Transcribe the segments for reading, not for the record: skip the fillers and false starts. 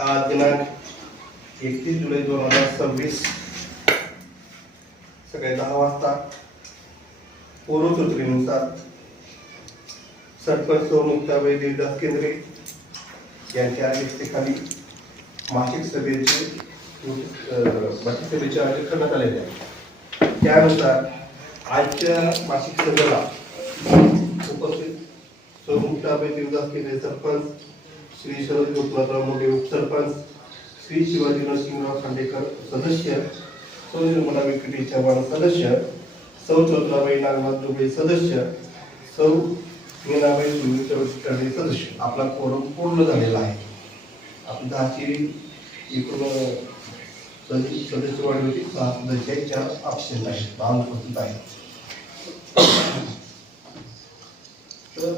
आज दिनांक 31 जुलै 2026 सकाळी 10 वाजता पूर्वसूत्रीनुसार सरपंच सौ मुक्ताबाई देवदास केंद्रे यांच्या अध्यक्षतेखाली मासिक सभेचे आयोजन करण्यात आलेले आहे. त्यानुसार आजच्या मासिक सभेला उपस्थित सौ मुक्ताबाई देवदास केंद्रे सरपंच, श्री शरद गोपनाथराव मोठे उपसरपंच, श्री शिवाजी नरसिंहराव खांडेकर सदस्य, सौ निर्मला व्यंकटेश चव्हाण सदस्य, सौ चौधराबाई नागनाथ दुबे सदस्य, सौ मीनाबाई सुनील सदस्य. आपला कोरम पूर्ण झालेला आहे. आपण 10ची एकूण सदस्य वाढ होती. 6 सदस्याच्या ऑप्शन आहे, 12 उपस्थित आहे. तर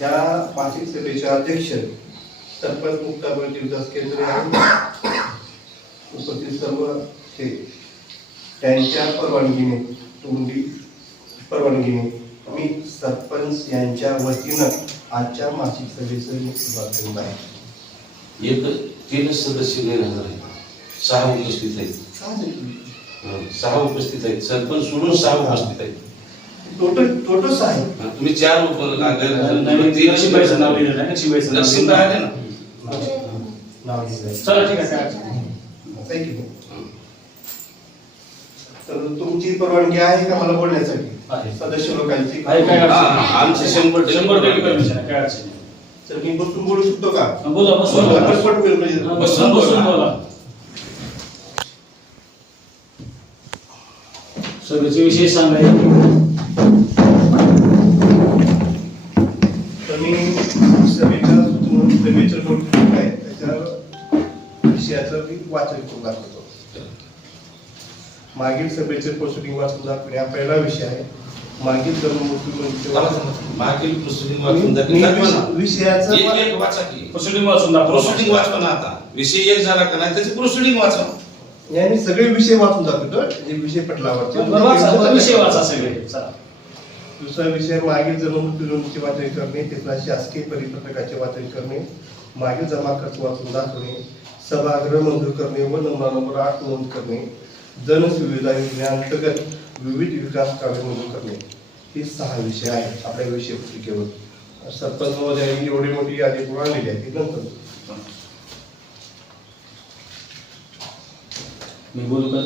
या मासिक सभेचे अध्यक्ष सरपंच मुक्ताबाई देवदास केंद्रे आहेत. उपस्थित सर्व हे त्यांच्या परवानगीने मी सरपंच यांच्या वतीनं आजच्या मासिक सभेचं सुरुवात करत आहे. 3 सदस्य गैरहजर आहेत, 6 उपस्थित आहेत. 6 उपस्थित आहेत. सरपंच सोडून 6 उपस्थित आहेत. टोटल 6 आहे. तुम्ही 4 गैरहजर, 3 शिवायचं नाव लिहिलं नाही. शिवायचं नरसिंहराव आहे ना, नाव लिहिलं. चला ठीक आहे. थँक्यू. तर तुमची परवानगी आहे का मला बोलण्यासाठी? सदस्य लोकांची आमची 100% परमिशन आहे, काय अडचण नाही. तर मी बसून बोलू शकतो का? बोला, बसून बोला. पटपट होईल म्हणजे. बसून बोला. सगळ्याचे विषय सांगायचे. तर मी सभेचं नोटीस आहे त्याच्या विषयाचं मी वाचन करून दाखवतो. मागील सभेचे प्रोसिडिंग वाचून दाखवणे हा पहिला विषय आहे. मागील मागील प्रोसिडिंग वाचून दाखवा. विषयाचा एक वाचा की प्रोसिडिंग वाचून दाखवा. प्रोसिडिंग वाचवा ना. आता विषय एक झाला का नाही त्याची प्रोसिडिंग वाचवा. यांनी सगळे विषय वाचून दाखवतो. जे विषय पटलावरचे विषय वाचा सगळे. चला. दुसरा विषय मागील जन्ममृत्यू नोंदीचे वाचन करणे, तिसरा शासकीय परिपत्रकाचे वाचन करणे, मागील जमा खर्च वाचून दाखवणे, सभागृह मंजूर करणे व नमुना नंबर 8 नोंद करणे, जनसुविधा योजनेअंतर्गत विविध विकास कामे मंजूर करणे. हे 6 विषय आहेत आपल्या विषय पुस्तिकेवर. सरपंच महोदयांनी एवढी मोठी यादी आणलेली आहे. ती नंतर मी बोलू का?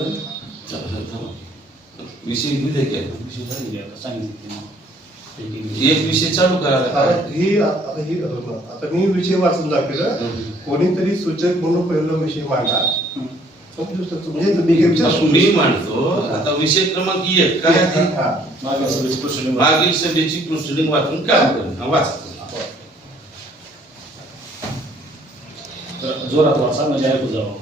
विषय लिहिले काय? विषय सांगितले. एक विषय चालू करा. आता मी विषय वाचून दाखवलं. कोणीतरी सूचक म्हणून पहिला विषय मांडा. मी मांडतो. आता विषय क्रमांक 1 काय आहे? मागील सभेची प्रोसिडिंग वाचून काम करणं. वाचा. जोरात वाचा म्हणजे ऐकू जावं.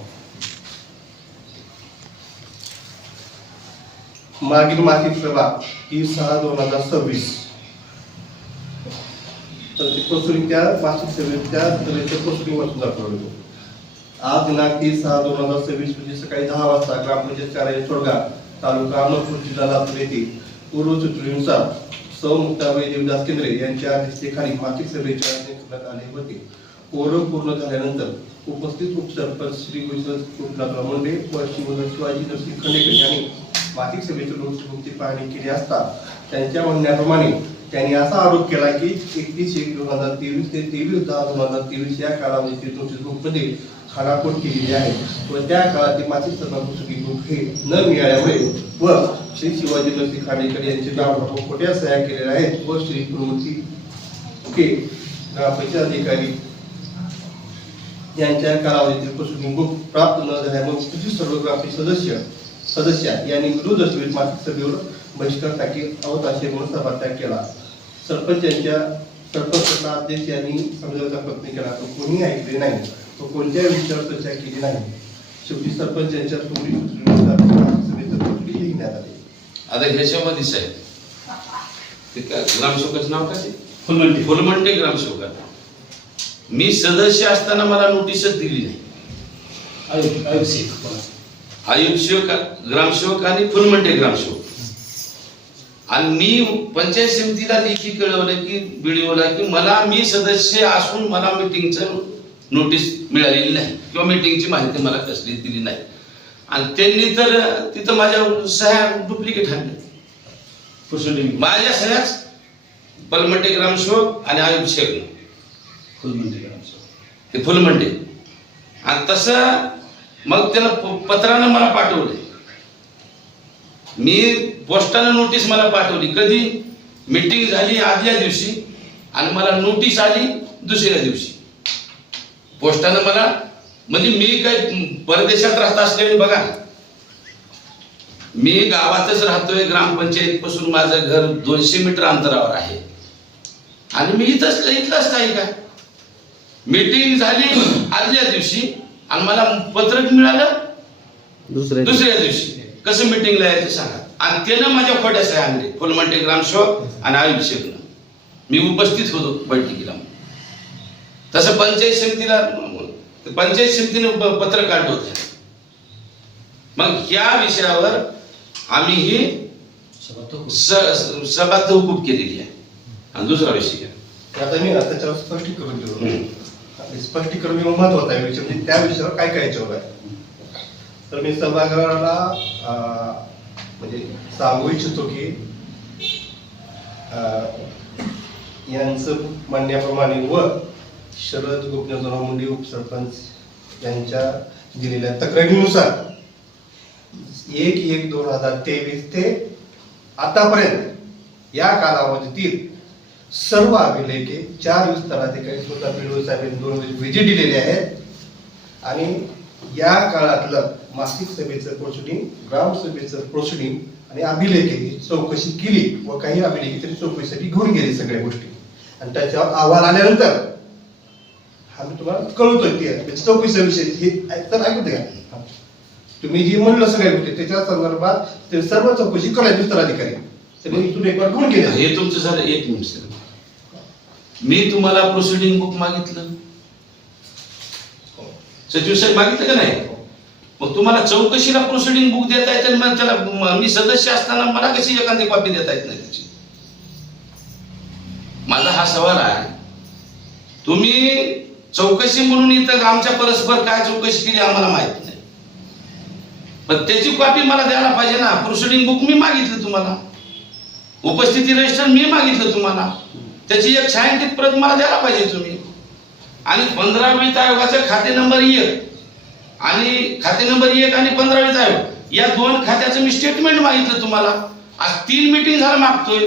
मागील मासिक सभा ही 6/2026. तर ती प्रोसिडिंग त्या मासिक सभेचं प्रोसिडिंग वाचून दाखवलं. आज दिनांक 30/6/2026 म्हणजे सकाळी 10 वाजता ग्रामपंचायत कार्यालय सोडगा, तालुका अहमदपूर, जिल्हा लातूर येथे पूर्वसूचनेनुसार सौ मुक्ताबाई देवदास केंद्रे यांच्या अध्यक्षतेखाली मासिक सभेचे आयोजन करण्यात आले होते. कोरम पूर्ण झाल्यानंतर उपस्थित उपसरपंच श्री गोपनाथराव मोठे व शिवाजी नरसिंह खांडेकर यांनी मासिक सभेच्या लोकसभेची पाहणी केली असता त्यांच्या म्हणण्याप्रमाणे त्यांनी असा आरोप केला की 31/1/2023 ते 23/10/2023 या कालावधीतील नोटीस बुकमध्ये खाडाखोड केलेली आहे व त्या काळातील मासिक सभा बुक हे न मिळाल्यामुळे व श्री शिवाजी नरसिंह खांडेकर यांचे नाव खोट्या सह्या केलेल्या आहेत व श्री गुरुमूर्ती ग्रामपंचायत अधिकारी यांच्या कालावधीतील प्रोसिडिंग बुक प्राप्त न झाल्यामुळे उपस्थित सर्व ग्रामपंचायत सदस्य यांनी विरोध दर्शवित मासिक सभेवर बहिष्कार टाकी अवताशे म्हणून सभात्याग केला. सरपंच अध्यक्ष यांनी समजावण्याचा प्रयत्न केला तो कोणीही ऐकले नाही व कोणत्याही विषयावर चर्चा केली नाही. शेवटी सरपंच यांच्या सभेचं घेण्यात आले. आता ह्याच्यामध्ये साहेब ते ग्रामसेवकाचं नाव काय? फुलमंटे ग्रामसेवक. मी सदस्य असताना मला नोटीसच दिली नाही. आयुक्त सेवक ग्रामसेवक आणि फुलमंटे ग्रामसेवक आणि मी पंचायत समितीला देखील कळवलं की व्हिडिओला की मी सदस्य असून मला मीटिंगचं नोटीस मिळालेली नाही किंवा मीटिंगची माहिती मला कसली दिली नाही. आणि त्यांनी तर तिथं माझ्या सह्या डुप्लिकेट आणल्या. प्रोसिडिंग माझ्या सह्याच बलमंडे ग्रामसेवक आणि आयुब शेख फुलमंडी ते फुलमंडे. आणि तसं मग त्याला पत्रानं मला पाठवले. मी पोस्टानं नोटीस मला पाठवली. कधी? मीटिंग झाली आदल्या दिवशी आणि मला नोटीस आली दुसऱ्या दिवशी पोस्टानं मला. म्हणजे मी काय परदेशात राहत असलेले बघा, मी गावातच राहतोय. ग्रामपंचायत पासून माझं घर 200 मीटर अंतरावर आहे आणि मी इथलंच काही काय. मीटिंग झाली आदल्या दिवशी आणि मला पत्रक मिळालं दुसऱ्या दिवशी. कसं मीटिंगला यायचं सांगा. आणि त्यानं माझ्या खोट्या सह्या आणले, फुलमंडे ग्रामसेवक आणि आयुब शेखनं. मी उपस्थित होतो बैठकीला. तसं पंचायत समितीनं पत्र काढलं होतं. मग या विषयावर आम्ही ही सभा तहकूब केलेली आहे. आणि दुसरा विषय घ्या. आता मी त्याच्यावर स्पष्टीकरण देतो. स्पष्टीकरण महत्वाचं आहे विषय, म्हणजे त्या विषयावर काय काय याच्यावर आहे. तर मी सभागृहाला म्हणजे सांगू इच्छितो की यांचं म्हणण्याप्रमाणे व शरद गोपीनाथराव मुंडे उपसरपंच यांच्या दिलेल्या तक्रारीनुसार 1/1/2023 ते आतापर्यंत या कालावधीतील सर्व अभिलेखे 4 विस्ताराधिकारी स्वतः पीडीओ साहेबांनी 2 विजिट दिलेले आहेत. आणि या काळातलं मासिक सभेचं प्रोसिडिंग, ग्रामसभेचं प्रोसिडिंग आणि अभिलेखे चौकशी केली व काही अभिलेखे तरी चौकशीसाठी घेऊन गेले सगळ्या गोष्टी. आणि त्याच्यावर अहवाल आल्यानंतर आम्ही तुम्हाला कळवतोय ते चौकशीचा विषय. हे तर ऐकू द्या, तुम्ही जे म्हणलं सगळ्या गोष्टी त्याच्या संदर्भात ते सर्व चौकशी करायची विस्ताराधिकारी सगळे इथून एक बार घेऊन गेले. हे तुमचं झालं. 1 मिनिट सर, मी तुम्हाला प्रोसिडिंग बुक मागितलं, सचिव साहेब मागितलं का नाही? मग तुम्हाला चौकशीला प्रोसिडिंग बुक देता येते. मग त्याला मी सदस्य असताना मला कशी एखादी कॉपी देता येत नाही त्याची? माझा हा सवाल आहे. तुम्ही चौकशी म्हणून इथं आमच्या परस्पर काय चौकशी केली आम्हाला माहित नाही, पण त्याची कॉपी मला द्यायला पाहिजे ना. प्रोसिडिंग बुक मी मागितलं तुम्हाला, उपस्थिती रजिस्टर मी मागितलं तुम्हाला, त्याची एक छायांकित प्रत मला द्यायला पाहिजे तुम्ही. आणि 15 वित्त आयोगाचे खाते नंबर 1 आणि 15 वित्त आयोग या 2 खात्याचं मी स्टेटमेंट मागितलं तुम्हाला. आज 3 मीटिंग झालं मागतोय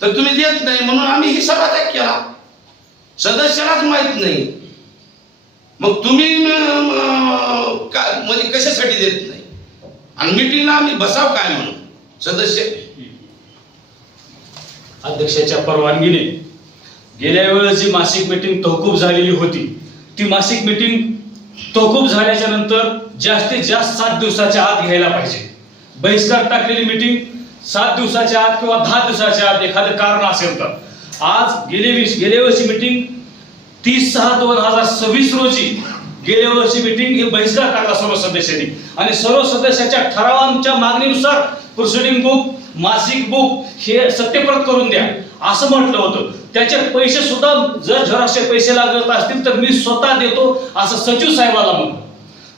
तर तुम्ही देत नाही, म्हणून आम्ही ही सभात्याग केला. सदस्यालाच माहित नाही, मग तुम्ही म्हणजे कशासाठी देत नाही? आणि मीटिंगला आम्ही बसाव काय म्हणून? सदस्य अध्यक्षाच्या परवानगीने गेल्या वेळेस जी मासिक मीटिंग तहकूब झालेली होती, ती मासिक मीटिंग तहकूब झाल्याच्या नंतर जास्तीत जास्त 7 दिवसाच्या आत घ्यायला पाहिजे. बहिष्कार टाकलेली मीटिंग 7 दिवसाच्या आत किंवा 10 दिवसाच्या आत एखादं कारण असेल तर. आज गेल्या वर्षी मीटिंग 30/6/2026 रोजी गेल्या वर्षी मीटिंग हे बहिष्कार टाकला सर्व सदस्यांनी. आणि सर्व सदस्याच्या ठरावांच्या मागणीनुसार प्रोसिडिंग बुक, मासिक बुक हे सत्यप्रत करून द्या असं म्हटलं होतं. त्याचे पैसे सुद्धा जर झेरॉक्सचे पैसे लागत असतील तर मी स्वतः देतो असं सचिव साहेबाला म्हणलं,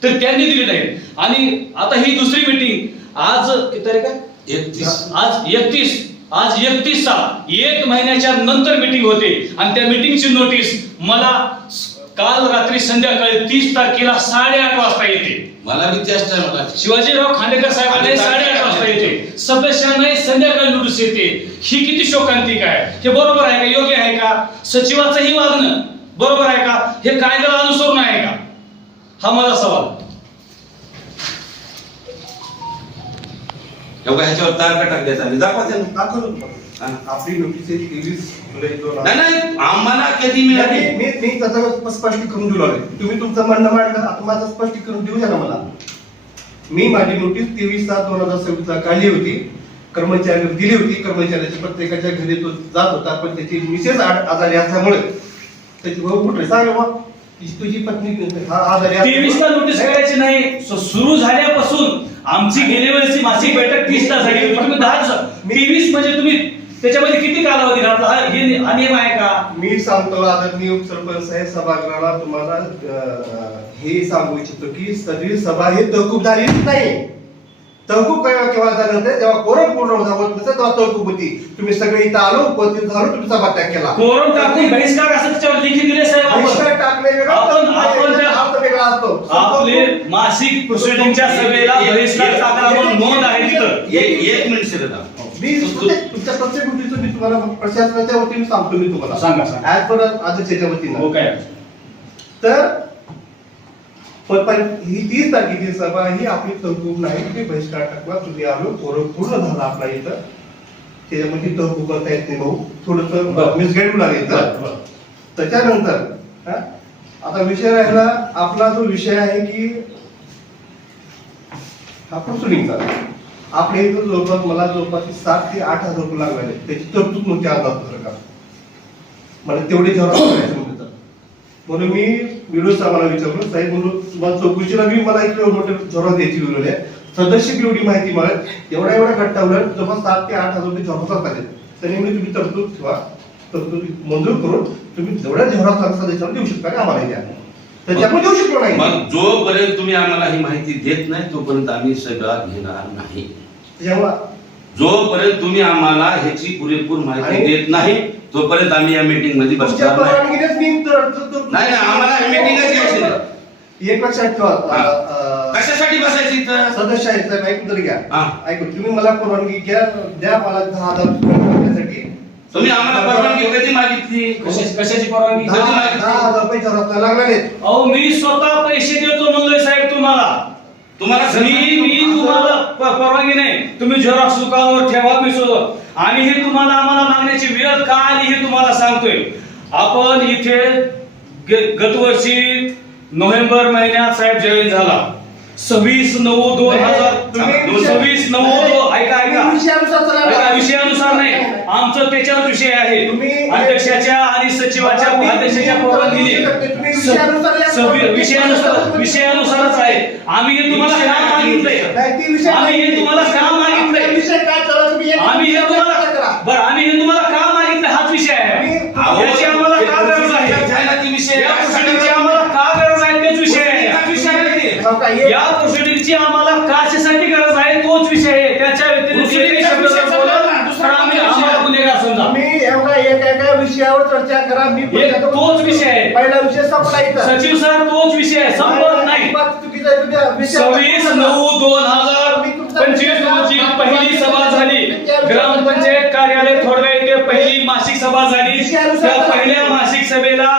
तर त्यांनी दिली नाही. आणि आता ही दुसरी मीटिंग आज किती तारीख आहे? 31. आज 1 महिन्याच्या नंतर मीटिंग होते आणि त्या मीटिंगची नोटीस मला काल रात्री संध्याकाळी 30 तारखेला 8:30 वाजता येते. मला बी त्याच टायमाला शिवाजीराव खांडेकर साहेबांना 8:30 वाजता येते. सदस्यांना संध्याकाळी नोटीस येते. ही किती शोकांतिक आहे? हे बरोबर आहे का? योग्य आहे का? सचिवाचंही वागणं बरोबर आहे का? हे कायद्याला अनुसरून आहे का? हा माझा सवाल. ह्याच्यावर तारखा टाकल्याचा आणि दाखवा त्यांना. आपली नोटीस 23 जुलै 2000. नाही आम्हाला कधी मिळाली? मी त्याचं स्पष्टीकरण दिलं आहे. तुम्ही तुमचं म्हणणं मांडलं, आता माझं स्पष्टीकरण देऊ द्या ना मला. मी माझी नोटीस 23/7/2026 ला काढली होती, कर्मचाऱ्यांना दिली होती. कर्मचाऱ्याच्या प्रत्येकाच्या घरी तो जात होता, पण त्याची मिसेस आजारी असल्यामुळे त्याची भाऊ कुठे सांगा बा तुझी पत्नी आजारी 23 ला नोटीस करायची नाही. सुरू झाल्यापासून आमची गेल्या वेळेची मासिक बैठक 30 ला झाली होती, तुम्ही 10 23 म्हणजे तुम्ही त्याच्यामध्ये किती कालावधी घातला? हा नियम आहे का? मी सांगतो आदरणीय सरपंच साहेब सभागृहाला तुम्हाला हे सांगू इच्छितो की सगळी सभा ही तहकूब झालीच नाही. तहकूब केव्हा झालं होतं जेव्हा कोरम पूर्ण होत नसेल तेव्हा तहकूब होती. तुम्ही सगळे इथं आलो उपस्थित झालो, तुम्ही सभात्याग केला. कोरम टाकून बहिष्कार असं त्याच्यावर लिखित दिले साहेब. बहिष्कार टाकले वेगळा, अर्थ वेगळा असतो. आपले मासिक प्रोसिडिंगच्या सभेला बहिष्कार टाकला म्हणून नोंद आहे तिथं. एक मिनिट शिरदा, मी तुमच्या प्रत्येक गोष्टीचं मी तुम्हाला प्रशासनाच्या वतीने सांगतो. मी तुम्हाला सांगा. ऍज पर आजच्या वतीनं हो काय तर ही 30 तारखेची सभा ही आपली तहकूब नाही. तुम्ही बहिष्कार टाकला, तुम्ही आलो, पूर्ण झाला आपला इथं. त्याच्यामध्ये तहकूब करता येत नाही भाऊ, थोडस मिसगाईड होणार इथं. त्याच्यानंतर आता विषय राहिला आपला जो विषय आहे की हा प्रोसिडिंगचा. आपल्या इथं जवळपास मला जवळपास 7 ते 8 हजार रुपये लागले. त्याची तरतूद नव्हती सरकार मला तेवढे जरा करायचं नव्हतं. म्हणून मी व्हिडिओ साहेबांना विचारलं, साहेब म्हणून तुम्हाला चौकशीला मी मला एक मोठे जोरात द्यायची वेळ आहे. सदस्य एवढी माहिती मला एवढ्या गट्टावर जवळपास 7 ते 8 हजार रुपये जोरात आले. त्यांनी म्हणजे तुम्ही तरतूद ठेवा, तरतूद मंजूर करून तुम्ही जेवढ्या जोरात सदस्यांना देऊ शकता का आम्हाला द्या. तर त्यामुळे देऊ शकलो नाही. मग जोपर्यंत तुम्ही आम्हाला ही माहिती देत नाही तोपर्यंत आम्ही सभा घेणार नाही. त्याच्यामुळे जोपर्यंत तुम्ही आम्हाला ह्याची पुरेपूर माहिती देत नाही तोपर्यंत आम्ही या मीटिंग मध्ये बसणार नाही. आम्हाला मीटिंगच घ्यायची नाही. एक लक्षात ठेवा, कशासाठी बसायची इथं? सदस्य आहेत साहेब, ऐकून तरी घ्या. हा. ऐकून तुम्ही मला परवानगी द्या मला 10,000 करण्यासाठी. तुम्ही आम्हाला परवानगी कधी मागितली? कशाची परवानगी? 10,000 रुपये जोरात लागले. अहो मी स्वतः पैसे देतो म्हणलोय साहेब तुम्हाला. मी तुम्हाला परवानगी नाही. तुम्ही झेरॉक्स दुकानावर ठेवा मी सोबत. आणि हे तुम्हाला आम्हाला मागण्याची वेळ का आली हे तुम्हाला सांगतोय. आपण इथे गतवर्षी नोव्हेंबर महिन्यात साहेब जॉईन झाला. 26/9/2000 26/9 ऐका विषयानुसार नाही, आमचं त्याच्यावर विषय आहे. अध्यक्षाच्या आणि सचिवाच्या अध्यक्षाच्या परवानगीने विषयानुसारच आहे. आम्ही हे तुम्हाला काम मागितलंय. आम्ही हे तुम्हाला काम मागितलंय. आम्ही हे तुम्हाला काम मागितलं हाच विषय आहे. याची आम्हाला का गरज आहे? या प्रोसिडिंगची आम्हाला का गरज आहे तेच विषय आहे. या प्रोसिडिंगची आम्हाला कशासाठी गरज आहे तोच विषय आहे. त्याच्या व्यतिरिक्त आम्हाला गुन्हेगार समजा. एका विषयावर चर्चा करा. मी तोच विषय आहे. पहिला विषय संपला इथं. सचिव सर तोच विषय आहे, संपत नाही. 26/9/2025 रोजी पहिली सभा झाली. ग्रामपंचायत कार्यालय थोडवे येथे पहिली मासिक सभा झाली. त्या पहिल्या मासिक सभेला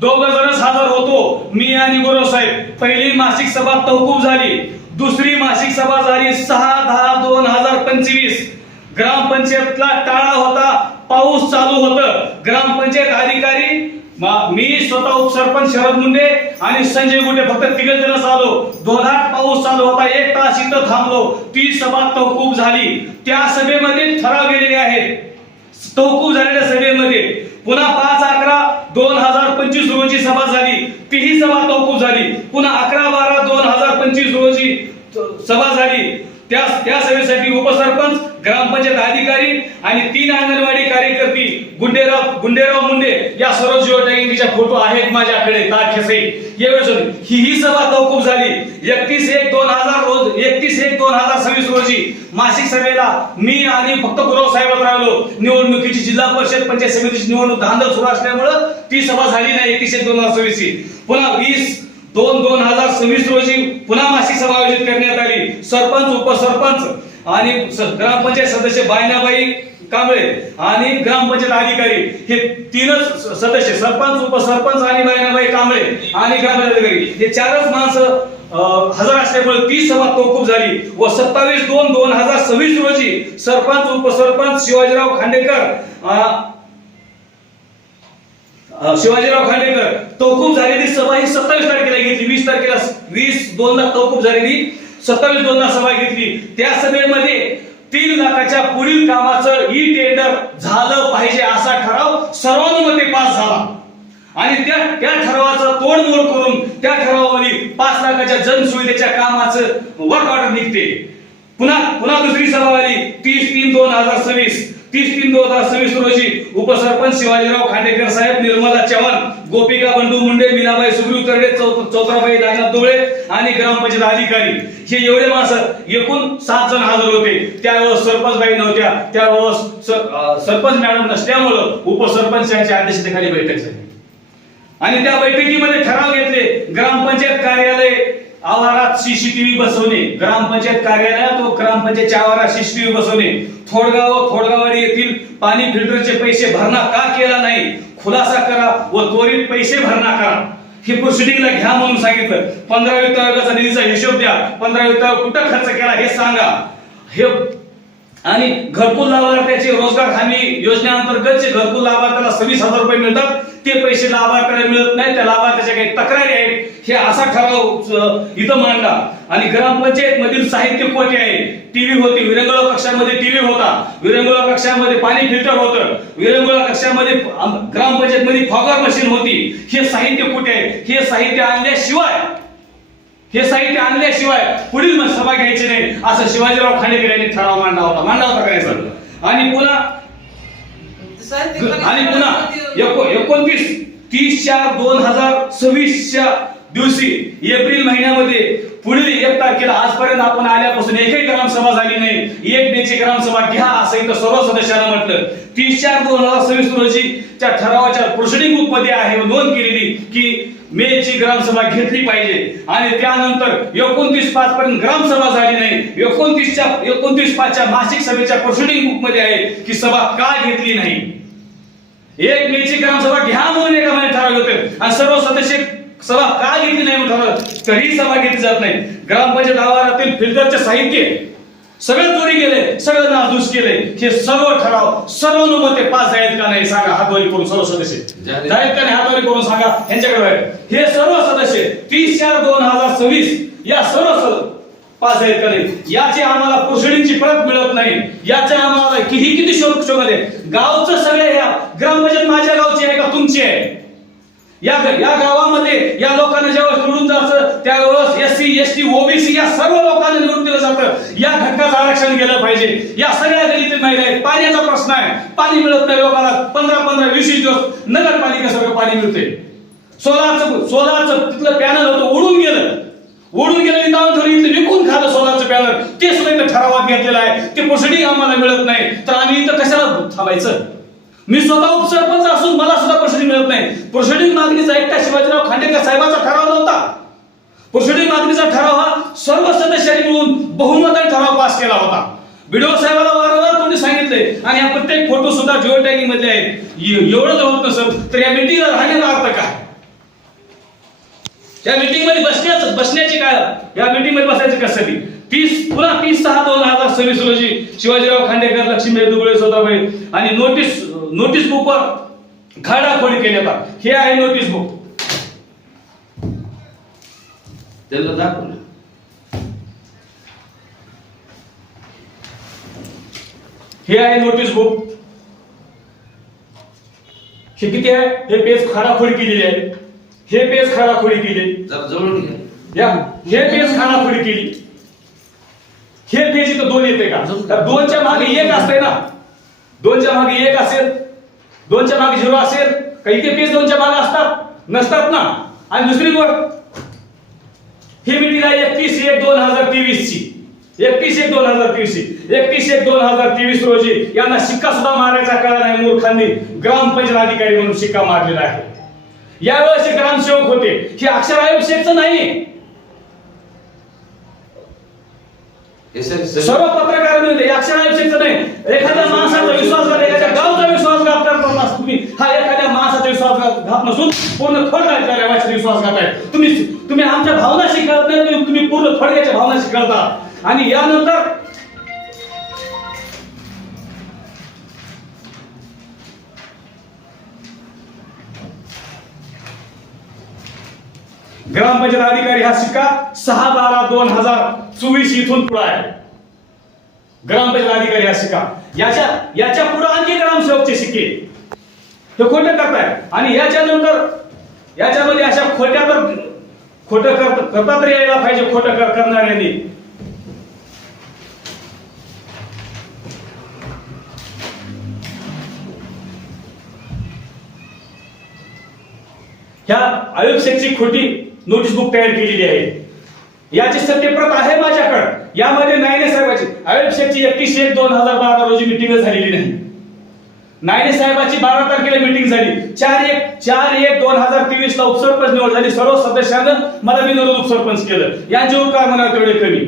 2 जणच हजर होतो, मी आणि गुरु साहेब. पहिली मासिक सभा तहकूब झाली. दुसरी मासिक सभा झाली 6/10/2025. ग्रामपंचायतला टाळा होता, पाऊस चालू होतं. ग्रामपंचायत अधिकारी मी स्वतः उपसरपंच शरद मुंडे आणि संजय गुटे फक्त 3 जणच आलो. जोरदार पाऊस चालू होता. 1 तास इथं थांबलो. ती सभा तहकूब झाली. त्या सभेमध्ये ठराव गेलेले आहेत. तहकूब झालेल्या सभेमध्ये पुन्हा 5/11/2025 रोजी सभा झाली. तीही सभा तहकूब झाली. पुन्हा 11/12/2025 रोजी सभा झाली. त्या सभेसाठी उपसरपंच, ग्रामपंचायत अधिकारी आणि 3 अंगणवाडी कार्यकर्ती गुंडेराव मुंडे या सर्व जिओटॅगिंगचे फोटो आहेत माझ्याकडे तारखेसहित. यावेळी ही सभा तहकूब झाली. 31/1/2026 रोजी मासिक सभेला मी आणि फक्त गुरव साहेबच राहिलो. निवडणुकीची जिल्हा परिषद पंचायत समितीची निवडणूक धांदल सुरू असल्यामुळे ती सभा झाली नाही. 31/1/2026 पुन्हा 20/2/2026 रोजी पुन्हा मासिक सभा आयोजित करण्यात आली. सरपंच, उपसरपंच आणि ग्रामपंचायत सदस्य बायनाबाई कांबळे आणि ग्रामपंचायत अधिकारी हे 3च सदस्य, सरपंच, उपसरपंच आणि बायनाबाई कांबळे आणि ग्रामपंचायत अधिकारी हे 4च माणसं हजर असल्यामुळे ती सभा तहकूब झाली. व 27/2/2026 रोजी सरपंच, उपसरपंच शिवाजीराव खांडेकर तहकूब झालेली सभा ही 27 तारखेला घेतली. 20/2 तहकूब झालेली 27/2 सभा घेतली. त्या सभेमध्ये 3 लाखाच्या पुढील कामाचं ई टेंडर झालं पाहिजे असा ठराव सर्वानुमते पास झाला. आणि त्या ठरावाचा तोडमोड करून त्या ठरावामध्ये 5 लाखाच्या जनसुविधेच्या कामाचं वर्क ऑर्डर निघते. पुन्हा दुसरी सभा आली 30/3/2026. 30/3/2026 रोजी उपसरपंच शिवाजीराव खांडेकर साहेब, निर्मला चव्हाण, गोपिका बंडू मुंडे, मीनाबाई सुग्रीव तरडे, चौत्राबाई नागनाथ डोळे आणि ग्रामपंचायत अधिकारी हे एवढे माणसं एकूण 7 जण हजर होते. त्यावेळेस सरपंचबाई नव्हत्या, त्यावेळेस सरपंच मॅडम नसल्यामुळं उपसरपंचांच्या अध्यक्षतेखाली बैठक झाली आणि त्या बैठकीमध्ये ठराव घेतले ग्रामपंचायत कार्यालय आवारात सीसीटीव्ही बसवणे, ग्रामपंचायत कार्यालयात व ग्रामपंचायतच्या आवारात सीसीटीव्ही बसवणे, थोडगाववाडी येथील पाणी फिल्टरचे पैसे भरणा का केला नाही खुलासा करा व त्वरित पैसे भरणा करा. हे प्रोसिडिंगला घ्या म्हणून सांगितलं. 15 वित्त आयोगाचा निधीचा हिशोब द्या, 15 वित्त आयोग कुठं खर्च केला हे सांगा. हे आणि घरकुल लाभार्थ्याचे रोजगार हमी योजनेअंतर्गतचे घरकुल लाभार्थ्याला 26,000 रुपये मिळतात, ते पैसे लाभार्थ्याला मिळत नाही, त्या लाभार्थ्याच्या काही तक्रारी आहेत, हे असा ठराव इथं मांडला. आणि ग्रामपंचायत मधील साहित्य कोठे आहे? टीव्ही होती, विरंगुळा कक्षामध्ये टीव्ही होता, विरंगुळा कक्षामध्ये पाणी फिल्टर होतं, विरंगुळा कक्षामध्ये ग्रामपंचायत मध्ये फॉगर मशीन होती. हे साहित्य कुठे आहे? हे साहित्य आणल्याशिवाय पुढील सभा घ्यायची नाही असं शिवाजीराव खांडेकर यांनी ठराव मांडला होता काय सर. आणि पुन्हा 29/30/2026 दिवशी एप्रिल महिन्यामध्ये पुढील 1 तारखेला आजपर्यंत आपण आल्यापासून एकही ग्रामसभा झाली नाही. 1 मेची ग्रामसभा घ्या असं इथं सर्व सदस्यांना म्हटलं. 30/4/2026 रोजी त्या ठरावाच्या प्रोसिडिंग बुक मध्ये आहे नोंद केलेली की मेची ग्रामसभा घेतली पाहिजे. आणि त्यानंतर 29/5 पर्यंत ग्रामसभा झाली नाही. 29/5च्या मासिक सभेच्या प्रोसिडिंग बुक मध्ये आहे की सभा का घेतली नाही. 1 मेची ग्रामसभा घ्या म्हणून एका महिन्यात ठराव होते आणि सर्व सदस्य सभा का घेतली नाही म्हणून ठरवलं तरी सभा घेतली जात नाही. ग्रामपंचायत आवारातील फिल्टरचे साहित्य सगळे चोरी गेले, सगळं नासधूस केले. हे सर्व ठराव सर्वानुमते पास आहेत का नाही सांगा. हातवारी करून सर्व सदस्य आहेत का नाही हातवारी करून सांगा. यांच्याकडे हे सर्व सदस्य 30/4/2026 या सर्व पास आहेत का नाही याची आम्हाला प्रोसिडिंगची प्रत मिळत नाही. याच्या आम्हाला किती शोध आहे. गावचं सगळे या ग्रामपंचायत माझ्या गावची आहे का तुमची आहे? या गावामध्ये या लोकांना जेव्हा निवडून जायचं त्यावेळेस SC ST OBC या सर्व लोकांना निवडून दिलं जातं. या घटकाचं आरक्षण गेलं पाहिजे. या सगळ्या दलित महिला आहेत. पाण्याचा प्रश्न आहे, पाणी मिळत नाही लोकांना. 15-20 दिवस नगरपालिका सगळं पाणी मिळते. सोलारचं तिथलं पॅनल होतं उडून गेलं इथं विकून खालं सोलारचं पॅनल. ते सुद्धा इथं ठरावात घेतलेलं आहे. ते प्रोसिडिंग आम्हाला मिळत नाही तर आम्ही इथं कशाला थांबायचं. मी स्वतः उपसरपंच असून मला सुद्धा प्रोसिडिंग मिळत नाही. प्रोसिडिंग मागणीचा एकटा शिवाजीराव खांडेकर साहेबांचा ठराव नव्हता. प्रोसिडिंग मागणीचा ठराव हा सर्व सदस्यांनी मिळून बहुमताने ठराव पास केला होता. बीडीओ साहेबांना वारंवार कोणी सांगितले आणि या प्रत्येक फोटो सुद्धा जिओ टॅगिंग मध्ये आहेत. एवढं जर होत नसेल तर या मीटिंगला राहण्याचा अर्थ काय? या मीटिंग मध्ये बसण्याची काय? या मीटिंग मध्ये बसायची कशासाठी? 30/6/2026 रोजी शिवाजीराव खांडेकर, लक्ष्मीबाई दुबळे, सोदाबाई आणि नोटीस बुकवर खाडाखोडी केली जातात. हे आहे नोटीस बुक. त्याला दाखव. हे आहे नोटीस बुक. हे किती आहे? हे पेज खाडाखोडी केलेली आहे. हे पेज खाडाखोडी केली. जवळून घ्या. हे पेज खाडाखोडी केली. हे पेज इथं 2 येते का? 2च्या मागे 1 असते ना. 2च्या मागे 1 असेल, 2च्या मागे 0 असेल. काही ते पेज 2च्या मागे असतात नसतात ना. आणि दुसरी गोष्ट ही मीटिंग आहे 31/1/2023 ची. 31/1/2023 रोजी यांना शिक्का सुद्धा मारायचा कळा नाही. मूर्खांनी ग्रामपंचायत अधिकारी म्हणून शिक्का मारलेला आहे. यावेळेस हे ग्रामसेवक होते. हे अक्षर आयुष्याचं नाही. सर्व पत्रकार मिळते अक्षर आयुष्याचं नाही. एखाद्या माणसाचा विश्वासघात, एखाद्या गावचा विश्वासघात करतात तुम्ही. हा एखाद्या माणसाचा विश्वासघात नसून पूर्ण थोडक्याचा विश्वासघात आहे. तुम्ही आमच्या भावनाशी कळत नाही, तुम्ही पूर्ण थोडक्याच्या भावनाशी कळता. आणि यानंतर ग्रामपंचायत अधिकारी हा शिक्का 6/12/2024 इथून पुढे आहे. ग्रामपंचायत अधिकारी हा शिक्का. याच्या पुढे आणखी ग्रामसेवकचे शिक्के हे खोटे करताय. आणि याच्यानंतर याच्यामध्ये अशा खोटं करता तरी यायला पाहिजे करणाऱ्यांनी. ह्या आयुब शेखची खोटी नोटीस बुक तयार केलेली आहे. याची सत्यप्रत आहे माझ्याकडे. यामध्ये नायने साहेबांची आयुब शेखची 31/1/2012 रोजी मीटिंग झालेली नाही. नायने साहेबांची 12 तारखेला मीटिंग झाली. 4/1/2023 ला उपसरपंच निवड झाली. सर्व सदस्यांना मला बिनविरोध उपसरपंच केलं. यांच्यावर काय म्हणा तेवढे कमी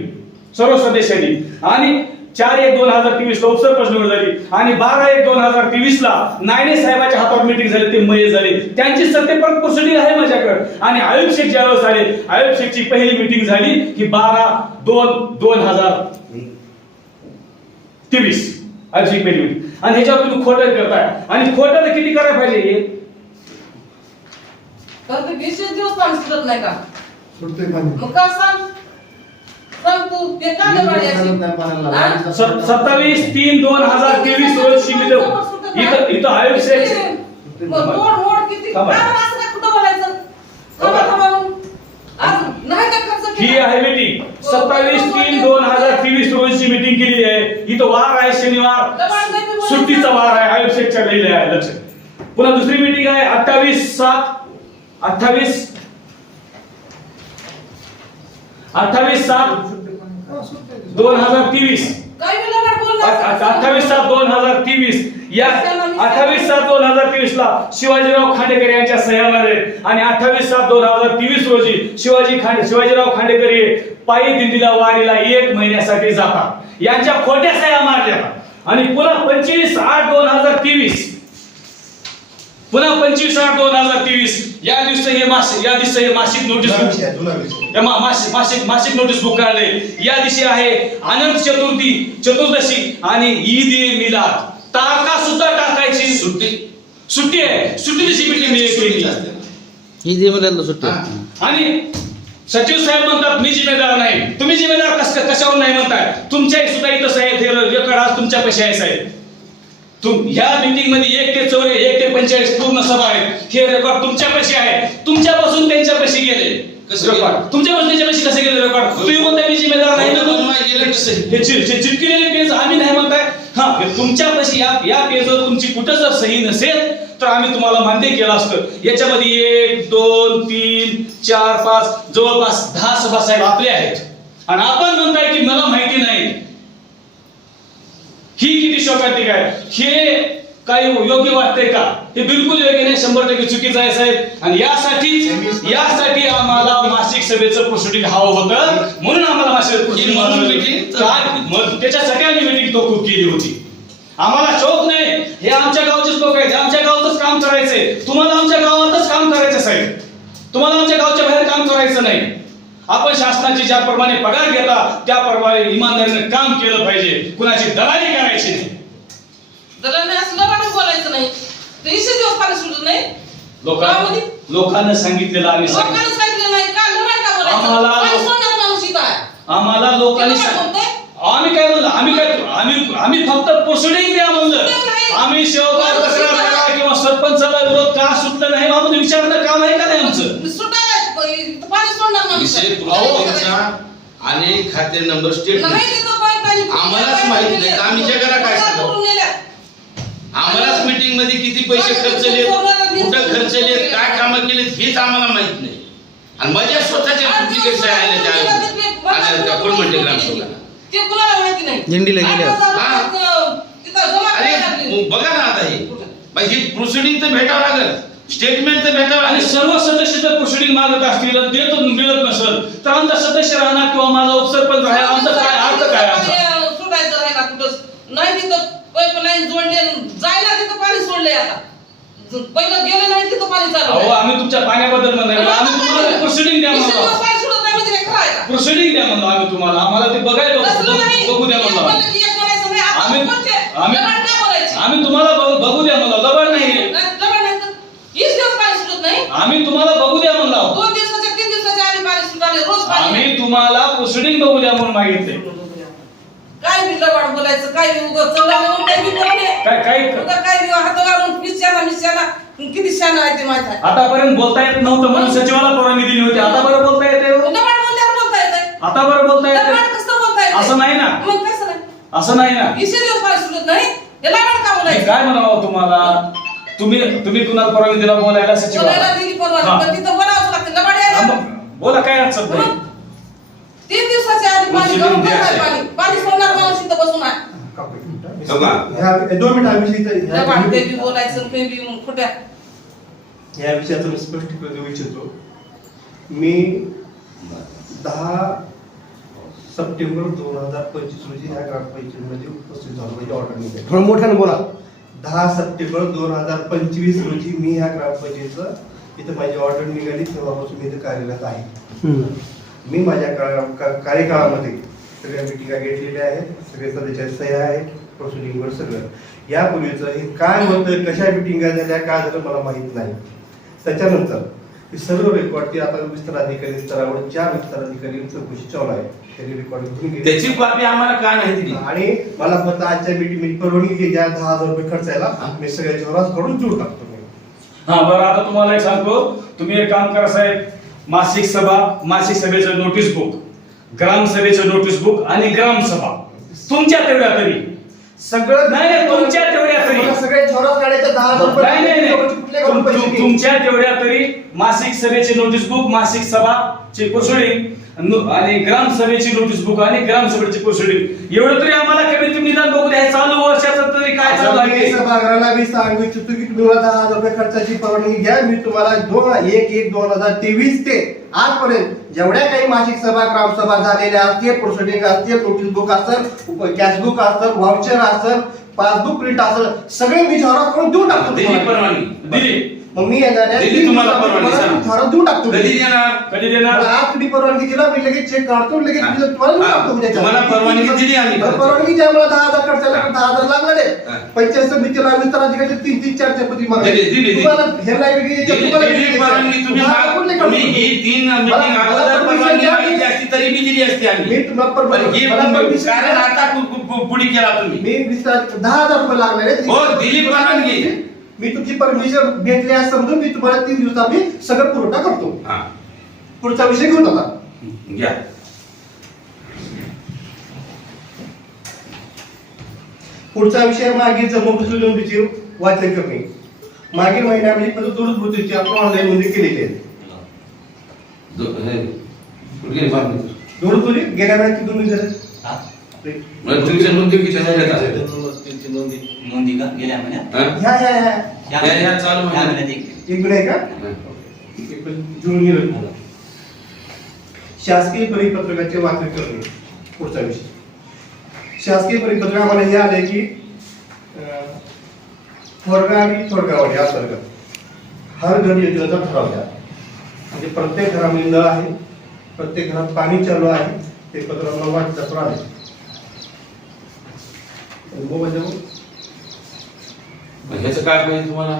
सर्व सदस्यांनी. आणि 4/1/2023 ला उपसरपंच निवड झाली आणि 12/1/2023 ला नायने साहेबांच्या हातावर मीटिंग झाली. ते मये झाले. त्यांची सत्यप्रत प्रोसिडिंग आहे माझ्याकडे. आणि आयुब शेख ज्यावेळेस आले, आयुब शेखची पहिली मीटिंग झाली ही 12/2/2023 आयुब शेख पहिली मीटिंग. आणि ह्याच्यावर तुम्ही खोटं करताय. आणि खोटं किती करायला पाहिजे? तर ते 20 दिवस पाणी सुटत नाही का? सुटतोय पाणी. मग का सांग तू ते का दबाड याची? 27/3/2023 रोजी इथं आयुब शेख मग मोड किती थांबा. काय असं काय कुठं बोलायचं? थांबा. आज नाही का खर्च ही केला? आहे मीटिंग 27/3/2023 रोजी मीटिंग केली आहे. इथं वार आहे शनिवार, सुट्टीचा वार आहे. आयुब शेखच्या लिहिलं आहे लक्षात. पुन्हा दुसरी मीटिंग आहे 28/7/2023 काय बोलला बोलला? 28/7/2023 या 28/7/2023 ला शिवाजीराव खांडेकर यांच्या सह्या आहेत. आणि 28/7/2023 रोजी शिवाजीराव खांडेकर हे पायी दिंडीला वारीला 1 महिन्यासाठी जातात. यांच्या खोट्या सह्या मारल्या. आणि पुन्हा 25/8/2023 या दिवशी हे मासिक नोटीस मासिक नोटीस बुक काढले. या दिवशी आहे अनंत चतुर्दशी आणि ईद ए मिलाद. तारखा सुद्धा टाकायची. सुट्टी आहे. सुट्टी दिवशी मीटिंग सुट्टी. आणि सचिव साहेब म्हणतात मी जिम्मेदार नाही. तुम्ही जिम्मेदार कशावर नाही म्हणताय? तुमच्या सुद्धा इथं साहेब रेकॉर्ड आज तुमच्या पैसे आहे साहेब. ह्या मीटिंग मध्ये 1 ते 1 ते 45 पूर्ण सभा आहे. हे रेकॉर्ड तुमच्या पैसे आहे. तुमच्यापासून त्यांच्या पैसे गेले. रेकॉर्ड तुमच्यापासून त्यांच्या पैसे कसे गेले? रेकॉर्ड तुम्ही म्हणताय मी जिम्मेदार नाही. चिटकिलेले पेज आम्ही नाही म्हणताय. हा तुमच्या पैसे या पेजवर तुमची कुठं जर सही नसेल तर आम्ही तुम्हाला मान्य केलं असतं. याच्यामध्ये 1 2 3 4 5 जवळपास 10 सभासाहेब आपले आहेत. आणि आपण म्हणताय की मला माहिती नाही. ही किती शोकांतिक आहे. हे काही योग्य वाटतंय का? हे बिलकुल योग्य नाही. 100% चुकीचं आहे साहेब. आणि यासाठी आम्हाला मासिक सभेचं प्रोसिडिंग हवं होतं. म्हणून आम्हाला मासिक प्रोसिडिंग त्याच्यासाठी आम्ही मीटिंग खूप केली होती. आम्हाला शौक नाही. हे आमच्या गावचेच लोक आहेत. आमच्या गावातच काम करायचंय. तुम्हाला आमच्या गावातच काम करायचं साहेब. तुम्हाला आमच्या गावच्या बाहेर काम करायचं नाही. आपण शासनाची ज्याप्रमाणे पगार घेता त्याप्रमाणे इमानदारीने काम केलं पाहिजे. कुणाची दलाली करायची नाही. दलाली असं लबाड बोलायचं नाही. 20 दिवस पाणी सुटत नाही. लोकांना सांगितलेलं आम्ही लोकांना सांगितलं नाही का? लबाड का बोलायचं? पाणी सोडणार माणूस इथं आहे. आम्हाला लोकांनी आम्ही काय म्हणलं? आम्ही फक्त प्रोसिडिंग द्या म्हणलं. आम्ही सेवकार तक्रार करा किंवा सरपंचाला विरोध का सुटलं नाही बाबा विचारणं काम आहे का नाही आमचं? पाणी सोडणार माणूस आहे. आणि खाते नंबर स्टेटमेंट नाही देतो पाणी. आम्हालाच माहित नाही. आम्ही जगाला काय सांगू? आम्हालाच मीटिंग मध्ये किती पैसे खर्चलेत, कुठं खर्चलेत, काय कामं केलेत हेच आम्हाला माहित नाही. आणि माझ्या स्वतःच्या डुप्लिकेट सह्या आल्या त्या कोलमंडे ग्रामसभेला. ते कुणाला माहिती नाही. दिंडीला गेल्यावर अरे बघा ना आता ही प्रोसिडिंग तर भेटावं लागेल. स्टेटमेंट तर भेटावं. आणि सर्व सदस्य जर प्रोसिडिंग मागत असतील मिळत नसेल तर आमचा सदस्य राहणार किंवा माझा उपसरपंच राहणार. आमचा काय अर्थ काय आमचा? सुटायचं आहे ना कुठं नाही. तिथं पाईपलाईन जोडले जायला तिथं पाणी सोडलंय. आता पहिलं गेलं नाही तिथं पाणी चालू. आम्ही तुमच्या पाण्याबद्दल म्हणणार. आम्ही तुम्हाला प्रोसिडिंग द्या म्हणलो. प्रोसिडिंग द्या म्हणलो आम्ही तुम्हाला. आम्हाला ते बघायला बघू द्या म्हणलो. आम्ही तुम्हाला बघू द्या म्हणलो. लबाड नाही. आम्ही तुम्हाला बघू द्या म्हणलो. 2 दिवसाच्या 3 दिवसाच्या आधी पाणी सुटाले. रोज पाणी. आम्ही तुम्हाला प्रोसिडिंग बघू द्या म्हणून मागितले. काय बी लबाड बोलायचं. काय बी उगाच चवळा म्हणून काय बी बोलणे. काय उगाच काय बी हात घालून मिश्याला किती शान आहे ते माहित आहे. आतापर्यंत बोलता येत नव्हतं म्हणून सचिवाला परवानगी दिली होती. आता बरं बोलता येते. लबाड बोलल्यावर बोलता येतंय. आता बरं बोलता लबाड येते. कसं बोलता येतंय? असं नाही ना. मग कसं नाही? असं नाही ना. इशे दिवस पाणी सुटत नाही. हे लबाड का मी बोलायचं? काय म्हणावं तुम्हाला, तुम्ही कुणाला परवानगी दिला बोलायला सचिवाला? बोलायला दिली परवानगी, हा. पण तिथं बोलावंच लागतं. लबाड हा, यायला. मग बोला, काय अडचण नाही. मग 3 दिवसाच्या आधी पाणी मुस्लिम गरम देश करणार आहे. पाणी. पाणी सोडणार माणूस इथं बसून आहे. बघा. 2 मिनिट लबाड काही बी बोलायचं, काही बी मग खोट्या. या विषयाचं मी स्पष्टीकरण देऊ इच्छितो. मी 10 सप्टेंबर 2025 रोजी या ग्रामपंचायतीमध्ये उपस्थित झालो. माझी ऑर्डर निघाली. थोडं मोठ्यानं बोला. 10 सप्टेंबर 2025 रोजी मी या ग्रामपंचायतीचं इथं माझी ऑर्डर निघाली, तेव्हापासून मी इथं कार्यरत आहे. मी माझ्या कार्यकाळामध्ये सगळ्या मिटिंगा घेतलेल्या आहेत, सगळे सदस्य सह्या आहेत, प्रोसिडिंगवर सगळं. यापूर्वीचं हे काय होतं, कशा मिटिंगा झाल्या, काय झालं मला माहित नाही. त्याच्यानंतर हे सर्व रेकॉर्ड आता विस्तार अधिकारी स्तरावर 4 विस्तार अधिकारी चौकशी चालू आहे. त्यांनी रेकॉर्ड घेऊन घेतली. त्याची कॉपी आम्हाला का नाही दिली? आणि मला फक्त आजच्या मीटिंग परवानगी घ्या, ज्या 10,000 रुपये खर्चायला मी सगळ्याच्या वरास कडून जोड टाकतो. हा बरं, आता तुम्हाला एक सांगतो. तुम्ही एक काम करा साहेब, मासिक सभेचं नोटीस बुक, ग्रामसभेचं नोटीस बुक आणि ग्रामसभा तुमच्या तेवढ्या तरी सगळं नाही, तुमच्या तेवढ्या तरी मला सगळे झोरास काढायचे 10,000 रुपये. कुठल्या गावात पैसे नाही. तुमच्या तेवढ्या तरी मासिक सभेचे नोटीस बुक, मासिक सभाचे प्रोसिडिंग आणि ग्रामसभेची नोटीस बुक आणि ग्रामसभेची प्रोसिडिंग एवढं तरी आम्हाला कमीत कमी निदान बघू द्या. चालू वर्षाचं तरी काय चालू आता मी आहे. सभागृहाला मी सांगू इच्छितो की तुम्ही मला 10,000 रुपये खर्चाची परवानगी घ्या. मी तुम्हाला 1/1/2023 ते आजपर्यंत जेवढ्या काही मासिक सभा, ग्रामसभा झालेल्या असतील, प्रोसिडिंग असतील, नोटीस बुक असेल, कॅशबुक असेल, व्हाउचर असेल, पासबुक प्रिंट असेल, सगळे मी झेरॉक्स करून देऊन टाकतो. दिली परवानगी? दिली. मग मी येणार दिली तुम्हाला परवानगी, सर? झेरॉक्स देऊन टाकतो. कधी देणार? कधी देणार? मला आज तुम्ही परवानगी दिला, मी लगेच चेक काढतो, लगेच मी तुम्हाला देऊन टाकतो. उद्याच्या. तुम्हाला परवानगी दिली आम्ही. मला परवानगी द्या. मला 10,000 खर्चाला 10,000 लागले. हा. पंचायत समितीला विस्तार अधिकारी 3-4 चपती दिली. तुम्हाला हेरला वेगळी याच्यात तुम्हाला वेगळी दिली परवानगी. तुम्ही तुम्हाला कुठली तुम्ही करतो? ही 3 मीटिंग मला अगोदर permission परवानगी द्या. मागितली असती तरी मी दिली असती आम्ही. मी तुम्हाला पण परवानगी हे मला permission कारण द्या. आता पुढे केला तुम्ही. मी विस्तार 10,000 रुपये लागले. हो, दिली परवानगी. मी तुमची परमिशन भेटली असं समजून मी तुम्हाला 3 दिवसात मी सगळं पुरवठा करतो. हा, पुढचा विषय घेऊन आता. घ्या. पुढचा विषय मागील जमापुत्री नोंदीची वाचन करणे. मागील महिन्यामध्ये पद्धत दुरुस्तीची आपण ऑनलाईन नोंदणी केलेली आहे. कुठली बातमी? दुरुस्ती गेल्या वेळेस किती नोंदी झाल्या? मग तुमच्या नोंदी किती झाल्या? नोंदी का गेल्या महिन्यात? हा? ह्या चालू ह्या महिन्यात. महिन्यात एक. एक मिनिट आहे का? जुळून येईल. शासकीय परिपत्रकाचे वाचन करणे. पुढचा विषय शासकीय परिपत्रक आम्हाला हे आलंय की थोडगा आणि थोडगावाडी अंतर्गत हर घर योजनेचा ठराव द्या. म्हणजे प्रत्येक घरामध्ये नळ आहे, प्रत्येक घरात पाणी चालू आहे, ते पत्र आम्हाला वाटतं आहे. मोबाईल देऊ? मग ह्याचं काय पाहिजे तुम्हाला?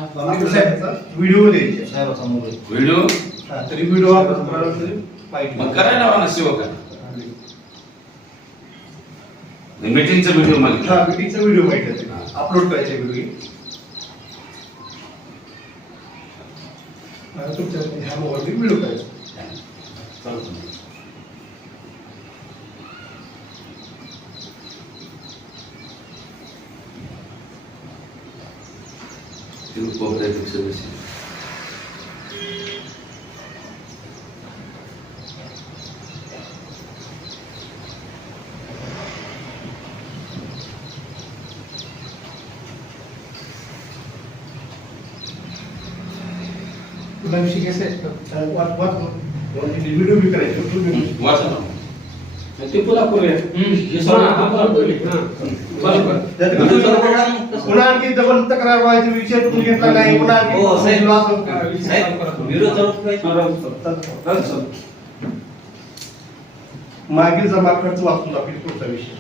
व्हिडिओ द्यायचे. साहेबाचा मोबाईल. व्हिडिओ? हा, तरी व्हिडिओ आपण करायला तरी माहिती. मग करायला हवा ना सेवकांना. मीटिंगचा व्हिडिओ मागितला. हा, मीटिंगचा व्हिडिओ माहिती आहे. अपलोड करायचे व्हिडिओ. तुमच्या ह्या मोबाईलवर व्हिडिओ करायचा. Cooperative service. तुला विषय कसे व्हिडिओ बी करायचे. वाचा ना. ते पुन्हा करूया. पुन्हा आणखी डबल तक्रार व्हायचा विषय तुम्ही घेतला नाही. पुन्हा आणखी हो, साहेब. लॉस साहेब, व्हिडिओ चालू ठेवायचा. मागील जमा खर्च वाचून दाखवेल. पुढचा विषय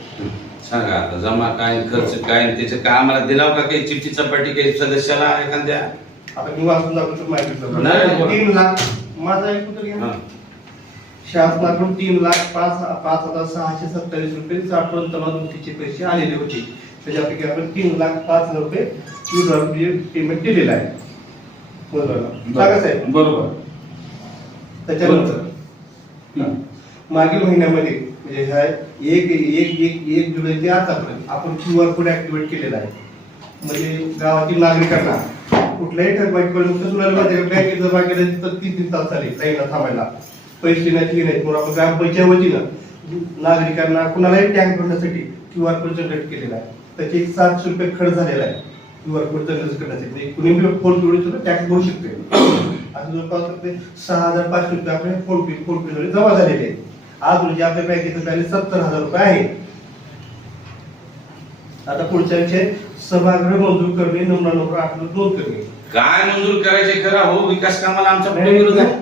सांगा आता जमा काय, खर्च काय, आणि त्याचं काय आम्हाला दिलाव का काही चिठ्ठी चपाटी काही सदस्याला एखाद्या? आता मी वाचून दाखवतो माहिती. नाही. 3 लाख माझा एक पुत्र घ्या. हा. शासनाकडून 3,05,627 रुपये 60 दुरुस्तीचे पैसे आलेले होते. त्याच्यापैकी आपण 3,05,000 रुपये पेमेंट दिलेलं आहे. सांगा साहेब. बरोबर. त्याच्यानंतर मागील महिन्यामध्ये म्हणजे ह्या एक जुलै ते आतापर्यंत आपण QR कोड ऍक्टिव्हेट केलेला आहे. म्हणजे गावातील नागरिकांना कुठल्याही बँकेचं बाकी तर 3 तास झाले लाईनला थांबायला, पैसे नाही म्हणून आपण ग्रामपंचायत वतीनं नागरिकांना कुणालाही टँक भरण्यासाठी QR कोड जनरेट केलेला आहे. त्याचे 700 रुपये खर्च झालेला आहे QR कोड जनरेट करण्यासाठी. म्हणजे कुणी फोन जोडून टँक भरू शकते. असं जवळपास 6,500 रुपये आपले फोन पे जमा झालेले आहेत. आज म्हणजे आपल्या बँकेचं बॅलन्स 70,000 रुपये आहे. आता पुढच्या विषय सभागृह मंजूर करणे, नमुना नंबर 8 नोंद करणे. काय मंजूर करायचे करा हो, विकास कामाला आमचा कुठे विरोध आहे?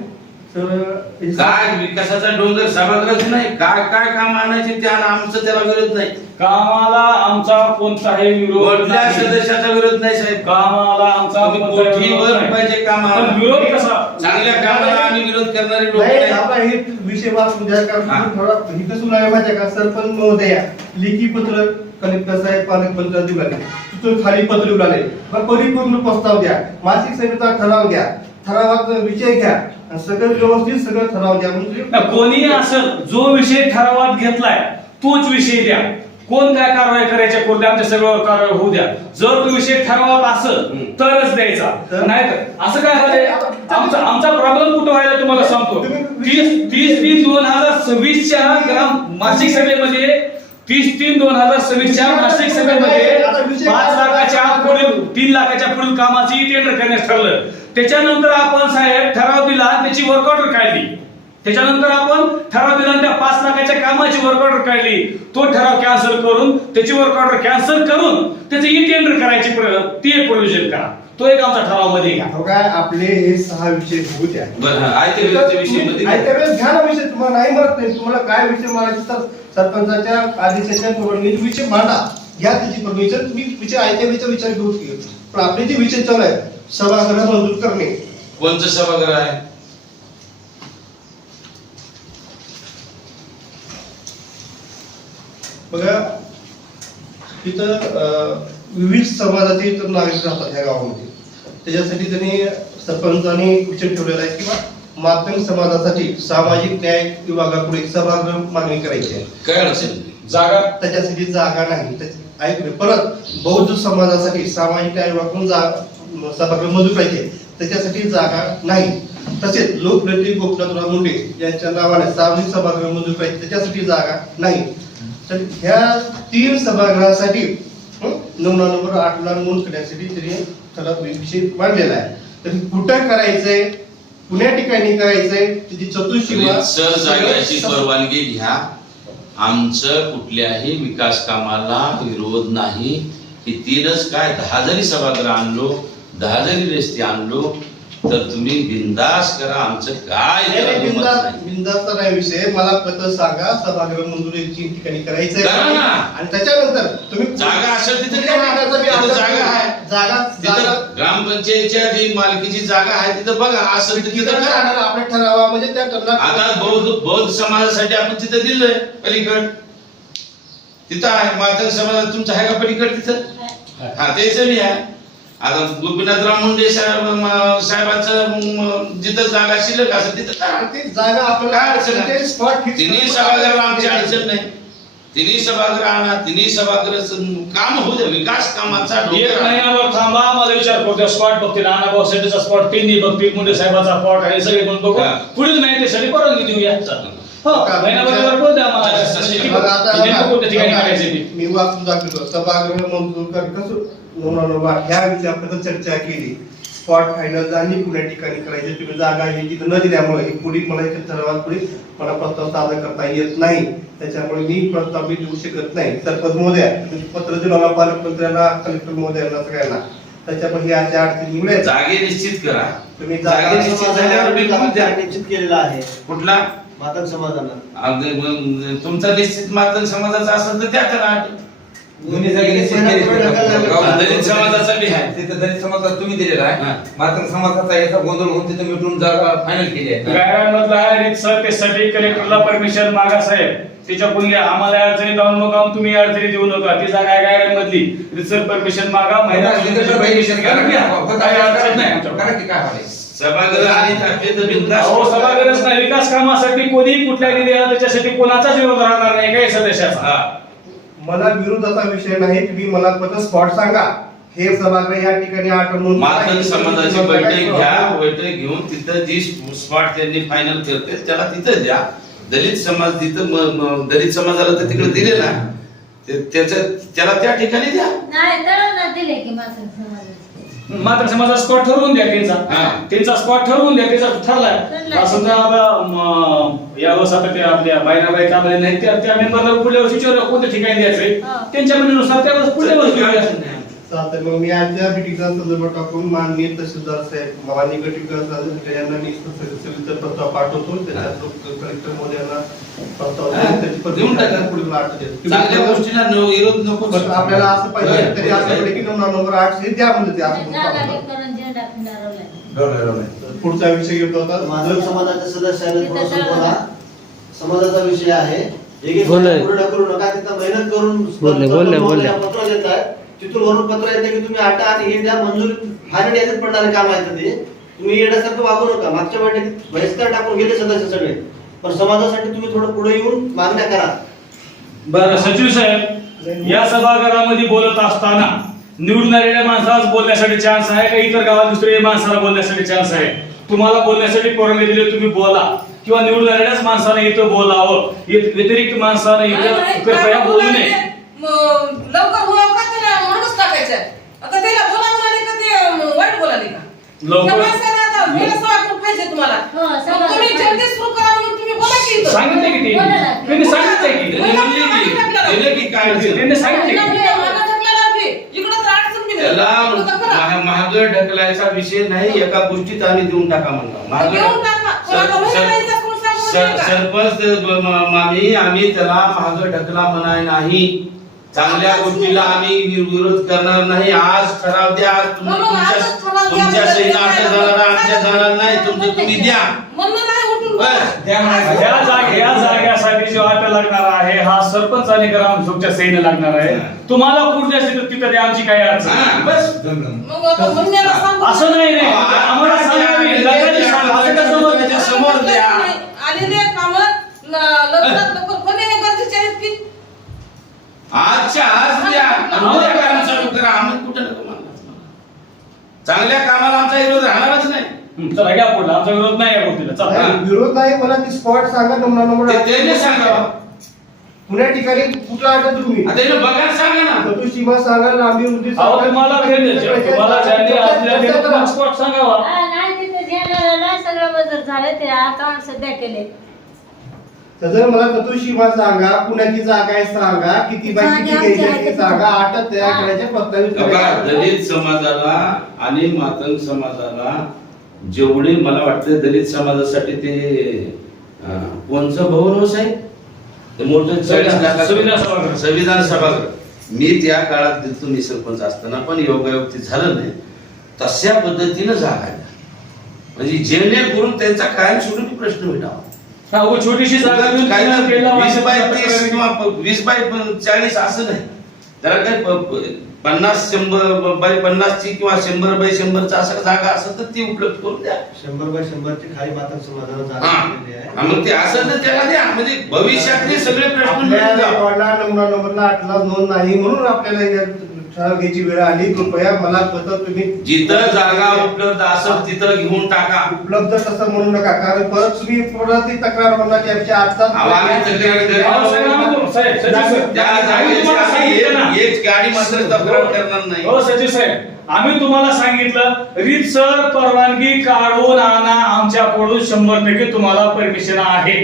काय विकासाचा डोंगर सभागृह नाही, काय काय काम आणायचे त्या आमचं त्याला विरोध नाही. कामाला आमचा कोणताही विरोध कुठल्या नाही. सदस्याचा विरोध नाही साहेब. कामाला आमचा कोणताही विरोध कोटीवर नाही. रुपयाचे काम पण विरोध कसा? चांगल्या कामाला आम्ही विरोध करणारे लोक नाही, नाही. आपला हे विषय वाचून द्या. कारण थोडा इथं सुनाय माहिती का, सरपंच महोदया लेखी पत्र कलेक्टर साहेब पालकमंत्र्यांना दिलं, तिथून खाली पत्र उडाले. मग परिपूर्ण प्रस्ताव द्या, मासिक सभेचा ठराव द्या, ठरावाचा विषय घ्या, सगळं व्यवस्थित सगळं ठराव द्या. म्हणजे कोणी असं जो विषय ठरावात घेतलाय तोच विषय द्या. कोण काय कारवाई करायच्या करू द्या, आमच्या सगळ्यावर कारवाई होऊ द्या. जर तो विषय ठरावात असेल तरच द्यायचा, नाही तर असं काय झालंय. आमचा प्रॉब्लेम कुठं व्हायला तुम्हाला सांगतो. 30/3/2026च्या ग्राम मासिक सभेमध्ये 30/3/2026च्या मासिक सभेमध्ये 5 लाखाच्या पुढील 3 लाखाच्या पुढील कामाची टेंडर करण्यास ठरलं. त्याच्यानंतर आपण साहेब ठराव दिला, त्याची वर्क ऑर्डर काढली. त्याच्यानंतर आपण ठराव दिला, त्या 5 लाखाच्या कामाची वर्क ऑर्डर काढली. तो ठराव कॅन्सल करून, त्याची वर्क ऑर्डर कॅन्सल करून त्याचं ई टेंडर करायची ती एक प्रोव्हिजन करा. तो एक आमचा ठरावामध्ये घ्या. काय आपले हे 6 विषय होऊ द्या. बरं, आयत्या वेळेच्या विषयीमध्ये आयत्या वेळेस घ्या ना विषय. तुम्हाला नाही म्हणत नाही, तुम्हाला काय विषय मांडायचे तर सरपंचाच्या आदेशाच्या परवानगीने विषय मांडा, घ्या त्याची परमिशन. तुम्ही विषय आयत्या वेळेचा विचार घेऊ. पण आपले जे विषय चालू आहे सभागृह मंजूर करणे. कोणचं सभागृह आहे? बघा तिथं विविध समाजाचे इतर नागरिक राहतात ह्या गावामध्ये. त्याच्यासाठी त्यांनी सरपंचांनी विषय ठेवलेला आहे किंवा माध्यम समाजासाठी सामाजिक न्याय विभागाकडे सभागृह मागणी करायची आहे. काय अडचण? जागा त्याच्यासाठी जागा नाही. परत बौद्ध समाजासाठी सामाजिक न्याय विभागाकडून सभागृह मंजूर करायचे, त्याच्यासाठी जागा नाही. तसेच लोकनेते गोपीनाथराव मुंडे यांच्या नावाने सार्वजनिक सभागृह मंजूर करायचे, त्याच्यासाठी जागा नाही. तर ह्या 3 सभागृहासाठी नमुना नंबर 8 ला नोंद करण्यासाठी त्यांनी ठराव विषय मांडलेला आहे. तर कुठं करायचंय, कुण्या ठिकाणी करायचंय, त्याची चतुष्सीमा सर जागेची परवानगी घ्या. आमचं कुठल्याही विकास कामाला विरोध नाही. की 3च काय 10 जरी सभागृह आणलो, 10 जरी रस्ते आणलो तर तुम्ही बिंदास करा. आमचं काय बिंदासचा नाही विषय. मला पत्र सांगा, सभागृह मंजुरी 3 ठिकाणी करायचंय करा ना. आणि त्याच्यानंतर तुम्ही जागा असेल तिथे कुठल्या ठिकाणचा बी तिथं अर्ज जागा आहे. जागा तिथं ग्रामपंचायतच्या जी मालकीची जागा आहे तिथं बघा, असेल तर तिथं करा. आपल्या ठरावा म्हणजे त्या आता बौद्ध समाजासाठी आपण तिथं दिलंय पलीकड, तिथं आहे. मातंग समाजात तुमचं आहे का पलीकड तिथं? हा, त्याच बी आहे. आता गोपीनाथराव मुंडे साहेबांचं जिथं जागा शिल्लक असेल तिथं करा. ती जागा काय अडचण आपल्याला आहे? Spot fix. तिन्ही सभागृहाला आमची अडचण नाही. तिन्ही सभागृह आणा, तिन्ही सभागृह काम होऊ द्या. विकास कामाचा एक डोक्यावर महिन्यावर थांबा, मला विचार करतो. स्पॉट बघतील, नानाभाऊ शेट्टीचा स्पॉट, तिन्ही बघतील, मुंडे साहेबाचा स्पॉट आहे, सगळे पण बघू. हा. पुढील महिन्यासाठी परवानगी देऊया. हो, महिन्याभर बोल द्या मला. कोणत्या ठिकाणी करायचे ते. मी वाचून दाखवतो. सभागृह मंजूर कर कसं ह्या विषयी आपण चर्चा केली. स्पॉट फायनल आणि कुण्या ठिकाणी करायचे, तुम्ही जागा हे तिथं न दिल्यामुळे पुढे मला इथे ठरावात पुढे मला प्रस्ताव सादर करता येत नाही. त्याच्यामुळे मी प्रस्ताव मी देऊ शकत नाही. सरपंच महोदय तुम्ही पत्र दिलं मला, पालकमंत्र्यांना, कलेक्टर महोदयांना, सगळ्यांना. त्याच्यामुळे ही अशा अडचणी निवडायचं. जागे निश्चित करा. तुम्ही जागे निश्चित झाल्यावर बिलकुल द्या. निश्चित केलेला आहे कुठला मातंग समाजाला. मग तुमचा निश्चित मातंग समाजाचा असेल तर त्या करा. दोन्ही जागी निश्चित केली. दलित समाजाचा बी आहे. तिथं दलित समाजाचा तुम्ही दिलेला हा. आहे. मातंग समाजाचा याचा गोंधळ होऊन तिथं मिटून जागा फायनल केली आहे. गायरानमधला आहे सर, त्यासाठी कलेक्टरला परमिशन मागा साहेब. तिच्या पुण्या आम्हाला अडचणीत आणू नका, तुम्ही अडचणी देऊ नका. ती जागा आहे गायरांमधली, रिसर्च परमिशन मागा, महिना परमिशन घ्या, काही अडचण नाही आमच्याकडे. करा की काय व्हायला? सभागृह आणि ताकद बिनधास्त. अहो सभागृहच नाही, विकास कामासाठी कोणी कुठल्याही द्या, त्याच्यासाठी कोणाचाच विरोध राहणार नाही काही सदस्याचा. हा. मला विरोधाचा विषय नाही, तुम्ही मला पद स्पॉट सांगा. हे सभागृह या ठिकाणी आठवून मातंग समाजाची बैठक घ्या, बैठक घेऊन तिथं जी स्पॉट त्यांनी फायनल करते त्याला तिथं द्या. दलित समाज तिथं दलित समाजाला तर तिकडे दिले ना, त्याला त्या ठिकाणी द्या. नाही तळाला दिले की मात्र समाजाचे. मात्र समाजा स्पॉट ठरवून द्या त्यांचा स्पॉट ठरवून द्या, त्याचा ठरलाय. समजा यावेळेस आता ते आपल्या बायनाबाई कामाला नाही त्या मेंबरला पुढल्या वर्षी कोणत्या ठिकाणी द्यायचंय त्यांच्या म्हणण्यानुसार त्यावेळेस पुढल्या वर्षी. चालतंय, मग मी आजच्या मिटिंगचा संदर्भ टाकून माननीय तहसीलदार साहेब माननीय गट यांना मी सविस्तर प्रस्ताव पाठवतो. त्याच्यात कलेक्टर महोदयांना प्रस्ताव देऊन टाका. पुढील 8 दिवस. चांगल्या गोष्टीला विरोध नको. पण आपल्याला असं पाहिजे तरी असं पाहिजे की नंबर 8 हे द्या म्हणजे ते असं जागा म्हणून करून झेंडा फिरवलाय. पुढचा विषय घेतो होता माधव समाजाच्या सदस्याने थोडंसं बोला. समाजाचा विषय आहे. एक पूर्ण करू नका. तिथं मेहनत करून पत्र देत आहे, तिथून वरून पत्र येते की तुम्ही आटा आणि हे द्या, मंजुरी फायनल याच्यात पडणारे काम आहे. ते तुम्ही येण्यासारखं वागू नका. मागच्या बैठकीत बहिष्कार टाकून गेले सदस्य सगळे, पण समाजासाठी तुम्ही थोडं पुढे येऊन मागण्या करा. बरं सचिव साहेब, या सभागृहामध्ये बोलत असताना निवडून आलेल्या माणसालाच बोलण्यासाठी चान्स आहे का इतर गावात दुसऱ्या माणसाला बोलण्यासाठी चान्स आहे? तुम्हाला बोलण्यासाठी परवानगी दिली, तुम्ही बोला, किंवा निवडून आलेल्याच माणसाने इथं बोलावं, व्यतिरिक्त माणसाने इथं कृपया बोलू नये. लवकर बोलावं का त्याला म्हणूनच टाकायचं आहे. आता त्याला बोला म्हणाले का ते वाईट बोलाले का? लवकर. त्या माणसाला आता वेळ सवाल पाहिजे तुम्हाला. हो, सवाल मग तुम्ही जल्दी सुरू करा म्हणून तुम्ही बोला की इथं. सांगितलं की त्यांनी सांगितलंय की काय त्यांनी सांगितले मागं ढकलायला हवी. इकडं तर अडचण बी नाही. त्याला इकडं तर करा. महाग ढकलायचा विषय नाही, एका गोष्टीत आम्ही देऊन टाका म्हणला. घेऊन टाका. कोणाला वही करायचं कोण सांगू नका. सरपंच मामी आम्ही त्याला महाग ढकला म्हणाय नाही. चांगल्या गोष्टीला आम्ही विरोध करणार नाही. आज ठराव द्या, आज तुमच्या सही आमच्या जाणार, आमच्या जाणार नाही, तुमचं तुम्ही द्या. म्हणणं नाही उठून बोला. द्या म्हणायचं. या जाग्यासाठी जो आट लागणार आहे हा सरपंच आणि ग्रामसेवकच्या सहीने लागणार आहे. तुम्हाला कुठे असते तर तिथे द्या, आमची काही अडचण नाही. बस मग आता म्हणण्याला सांगू. असं नाही नाही आम्हाला सांगावी, लोकांनी सांगा, असं कसं मग? त्याच्या समोर द्या. आलेले कामात लवकरात लवकर होणे हे गरजेचे आहेत की आजच्या आज द्या, उद्या काम चालू करा. आम्ही कुठं नको म्हणणार. चांगल्या कामाला आमचा विरोध राहणारच नाही. चला घ्या पुढे, आमचा विरोध नाही या गोष्टीला. चला नाही, विरोध नाही. मला ती स्पॉट सांगा. नंबर त्याने सांगावं. पुण्या ठिकाणी कुठला आठवत तुम्ही आता इथं बघायला सांगा ना. तू सीमा सांगा, लांबी रुंदी अहो तुम्हाला तुम्हाला ज्यांनी आपल्या स्पॉट सांगावा. नाही तिथे झेंडा नाही सगळं बदल झालं, ते अकाउंट सध्या केले. तर मला तू सीमा सांगा, पुण्याची जागा आहे सांगा, किती बाय किती घ्यायची आहे ते सांगा. आठ तयार करायचे प्रस्तावित बघा, करायचे. दलित समाजाला आणि मातंग समाजाला जेवढे मला वाटतं दलित समाजासाठी ते कोणचं भवन हो साहेब ते मोठं 40 लाखाचं संविधान सभागृह. मी त्या काळात दिलतो मी सरपंच असताना, पण योगायोग ते झालं नाही. तशा पद्धतीनं जागा आहे म्हणजे जेणेकरून त्यांचा कायमस्वरूपी प्रश्न मिटावा. छोटीशी जागा घेऊन काय काय केलं? 20/30 किंवा 20/40 असं नाही. जरा काय 50/100 ची किंवा 100/100 असं जागा असेल तर ती उपलब्ध करून द्या. 100/100 ची खाली मातंग समाजाला जागा दिलेली आहे. मग ते असं तर त्याला द्या. म्हणजे भविष्यातले सगळे प्रश्न मिटून आपल्या जावं. रेकॉर्डला नंबरला 8ला नोंद नाही म्हणून आपल्याला या ठराव घ्यायची वेळ आली. कृपया मला पत्र तुम्ही जिथं जागा उपलब्ध असेल तिथं घेऊन टाका. उपलब्ध तसं म्हणू नका, कारण परत तुम्ही परत ती तक्रार होणार की आमच्या आम्ही तक्रार करू. अहो, साहेब, सचिव साहेब, त्या आम्ही जागेची तुम्हाला सांगितलं ना. आम्ही एक गाडी मात्र तक्रार करणार नाही. हो सचिव साहेब, आम्ही तुम्हाला सांगितलं रीतसर परवानगी काढून आणा, आमच्याकडून 100% तुम्हाला परमिशन आहे.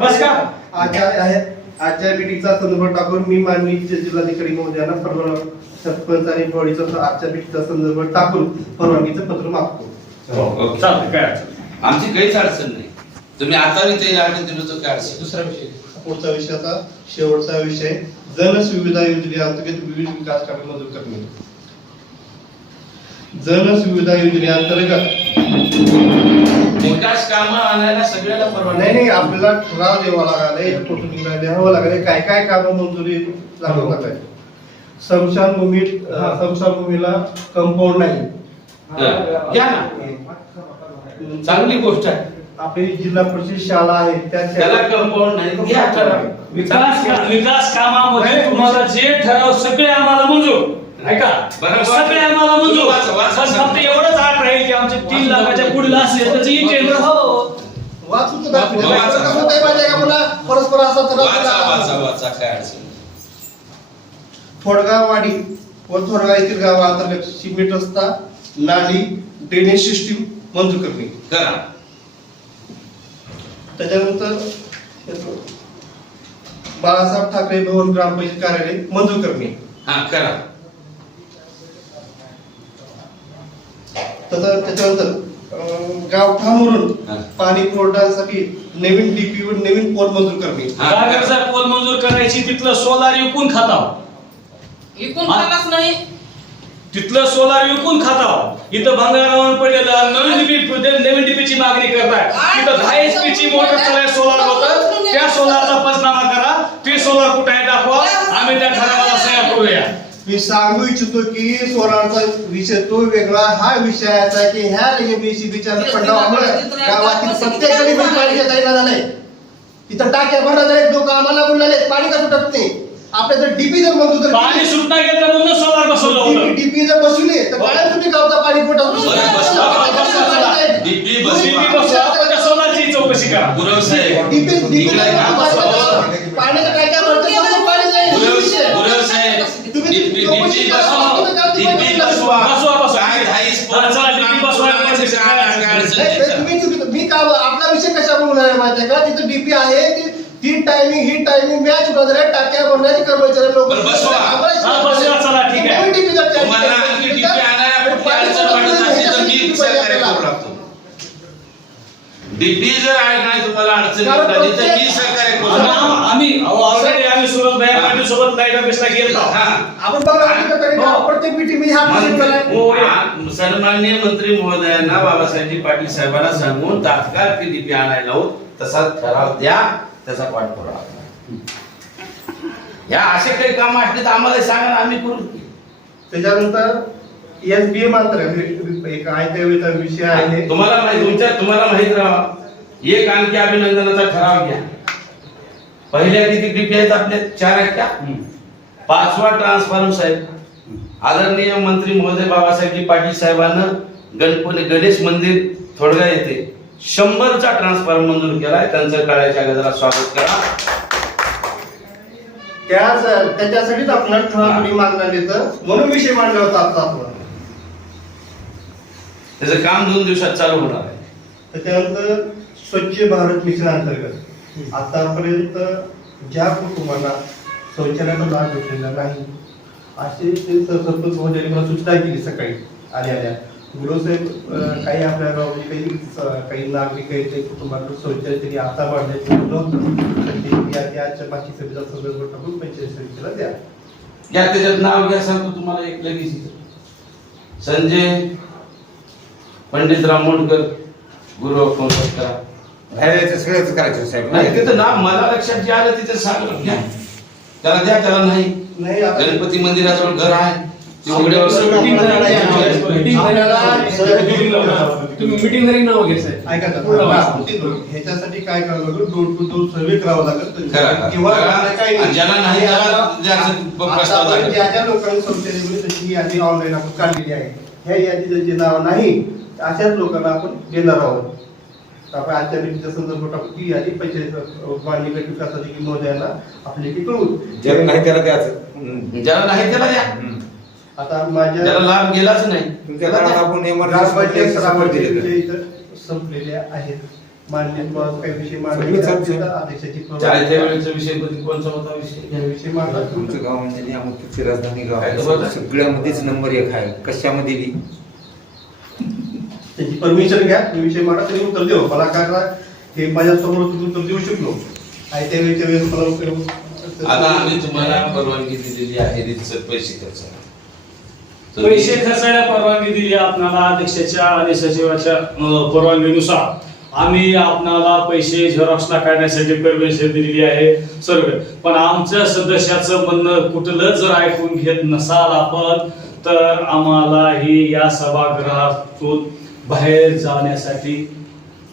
बस का? आजच्या मीटिंगचा संदर्भ टाकून मी माननीय जिल्हाधिकारी महोदयांना सरपंच आणि बॉडीचा आजच्या मीटिंगचा संदर्भ टाकून परवानगीचं पत्र मागतो. ओके. चालतंय, काय अडचण नाही. आमची काहीच अडचण नाही. तुम्ही आता ते लागले दिलं काय अडचण. दुसरा विषय, पुढचा विषयाचा शेवटचा विषय जनसुविधा योजनेअंतर्गत विविध विकास कामे मंजूर करणे. जनसुविधा योजनेअंतर्गत विकास कामं आणायला सगळ्याला परवानगी नाही नाही आपल्याला ठराव द्यावा लागलाय पोस्टिंगला द्यावं लागेल काय काय कामं मंजुरी लागू लागलाय. स्मशानभूमीला कंपाऊंड नाही. घ्या ना, चांगली गोष्ट आहे. आपली जिल्हा परिषद शाळा आहे त्याला कंपाऊंड नाही, घ्या ठराव. विकास कामामध्ये तुम्हाला जे ठराव सगळे आम्हाला मंजूर. ऐका, बरोबर. सगळे आम्हाला मंजूर. वाचा, वाचा. पण फक्त एवढंच आठ राहील की आमचे 3 लाखाच्या पुढे असेल त्याचं टेंडर हवं. वाचून तर वाचा. कसं होतंय माहिती आहे का पुन्हा परस्पर असं वाचा वाचा वाचा, काय अडचण नाही. थोडगाववाडी व थोडगाव येथील गावांतर्गत सिमेंट रस्ता, नाली, ड्रेनेज सिस्टीम मंजूर करणे. करा. त्याच्यानंतर बाळासाहेब ठाकरे भवन ग्रामपंचायत कार्यालय मंजूर करणे. हा, करा. त्याच्यानंतर गावठाणवरून हा. पाणी पुरवठ्यासाठी नवीन डीपी व नवीन पोल मंजूर करणे. हा, जागेचा पोल मंजूर करायची, तिथलं सोलार विकून खाताव. इकून खालाच नाही. तिथलं सोलार विकून खाताव. इथं भंगारावर पडलेलं नवीन डीपीची मागणी करताय. तिथं 10 HP ची मोटर चालाय सोलार होतं. त्या सोलारचा पंचनामा करा. ते सोलार कुठे आहे दाखवा. आम्ही त्या ठरावाला सह्या करूया. मी सांगू इच्छितो की सोलारचा विषय तो वेगळा, हा विषय असा आहे की ह्या एमएससीबीच्या फंडामुळे गावातील प्रत्येक गरीब पाणीच्या जाईना झालंय. तिथं टाक्या भरणार आहेत, लोक आम्हाला बोलले पाणी का सुटत नाही. आपल्या जर डीपी जर मंजूर जर पाणी सुटणार घेतलं म्हणून सोलार बसवलं होतं. डीपी जर बसवली तर काय तुम्ही गावचा पाणी पुरवठा डीपी डीपी बसवा, पण त्या सोलारची चौकशी करा. गुरव साहेब, डीपी इकडे काम बसवा. पाण्याच्या टाक्या भरते फक्त पाणी गुरव साहेब, डीपी बसवा. बसवा. काय 10 चला, डीपी बसवा. मी का आपला विषय कशा बोलणार माहितीये का, तिथं डीपी आहे ती टायमिंग ही टायमिंग मॅच होतात रे. टाक्या भरण्याचे कर्मचारी लोक बरं, बसवा. बसवा, चला, ठीक आहे. तुम्हाला आणखी डीपी आणायला कुठली अडचण वाटत असेल तर मी सहकार्य करू लागतो. डीपी जर आहे नाही तुम्हाला अडचण येत आली तर मी सहकार्य करू लागतो. आम्ही सुरत भाई पाटील सोबत लाईट ऑफिसला गेलो. हा. आपण बघा प्रत्येक मीटिंग मी हा विषय केलाय. सन्माननीय मंत्री महोदयांना बाबासाहेबजी पाटील साहेबांना सांगून तात्काळ ती डीपी आणायला लावून तसा ठराव द्या, त्याचा पाठपुरावा. या असे काही काम असले तर आम्हाला सांगा, आम्ही करू. त्याच्यानंतर एसबीए मात्र एक आयत्या विषय आहे. तुम्हाला माहित राहा, एक आणखी अभिनंदनाचा ठराव घ्या. पहिल्या किती डीपी आहेत आपल्या? 4 आहेत का? 5वा ट्रान्सफॉर्मर साहेब, आदरणीय मंत्री महोदय बाबासाहेबजी पाटील साहेबांना गणेश मंदिर थोडगा येथे 100चा ट्रान्सफॉर्मर मंजूर केलाय. त्यांचं काळ्याच्या गजरात स्वागत करा. त्याच्यासाठीच आपल्याला ठराव मागण्यात येतं, म्हणून विषय मांडला होता आता. त्याचं काम 2 दिवसात चालू होणार आहे. त्याच्यानंतर स्वच्छ भारत मिशन अंतर्गत आतापर्यंत ज्या कुटुंबांना शौचालयाचा लाभ भेटलेला नाही असे ते सरपंच महोदयांनी मला सूचना केली सकाळी आल्या. गुरुसाहेब काही आपल्या गावामध्ये काही नागरिक आहेत ते कुटुंबाकडून शौचालय त्यांनी आता बांधण्याचे याच्या बाकी सभेचा संदर्भ टाकून पंचायत समितीला द्या. या त्याच्यात नाव घ्या, सांगतो तुम्हाला एक लगेच. संजय पंडित रामोणकर, गुरु कॉन्टॅक्ट करा. सगळंच करायचं साहेब. नाही तिथं नाव मला लक्षात जे आलं तिथं सांगलं घ्या. त्याला द्या, त्याला नाही. गणपती मंदिराजवळ घर आहे. तुम्ही मीटिंग जरी नाव घ्यायचं ऐका ह्याच्यासाठी काय करावं लागेल, डोर टू डोर सर्वे करावा लागेल. किंवा ज्याला नाही त्याला ज्या ज्या लोकांनी शौचालय त्याची यादी ऑनलाईन आपण काढलेली आहे, ह्या यादी ज्यांचे नाव नाही अशाच लोकांना आपण देणार आहोत. आपण आजच्या मीटिंगच्या संदर्भात आपण ती यादी पंचायत मान्य विकास अधिकारी महोदयांना आपली कळवू. ज्याला नाही त्याला द्यायचं, ज्याला नाही त्याला द्या. आता माझ्या त्याला लाभ गेलाच नाही. तुमच्या काळात आपण ग्रामपंचायत एमर्जन्सी इथं संपलेल्या आहेत. मान्य काही विषय अध्यक्षाची चाळीच्या वेळेचा विषय कोणता होता विषय? विषय मांडला. तुमचं गाव म्हणजे नियामकीची राजधानी गाव काय आहे. बोलता? सगळ्यामध्येच नंबर 1 आहे. कशामध्ये बी त्याची परमिशन घ्या, विषय मांडा, तरी उत्तर देऊ. मला काय करा हे माझ्या समोर उत्तर देऊ शकलो आहे त्यावेळेच्या वेळेस मला आता आम्ही तुम्हाला परवानगी दिलेली आहे रितसर पैसे खर्च. पैसे खर्चायला परवानगी दिली आपल्याला अध्यक्षाच्या आणि सचिवाच्या परवानगीनुसार. आम्ही आपणाला पैसे झेरॉक्सला काढण्यासाठी परमिशन दिलेली आहे सर्व, पण आमच्या सदस्याचं म्हणणं कुठलं जर ऐकून घेत नसाल आपण, तर आम्हालाही या सभागृहातून बाहेर जाण्यासाठी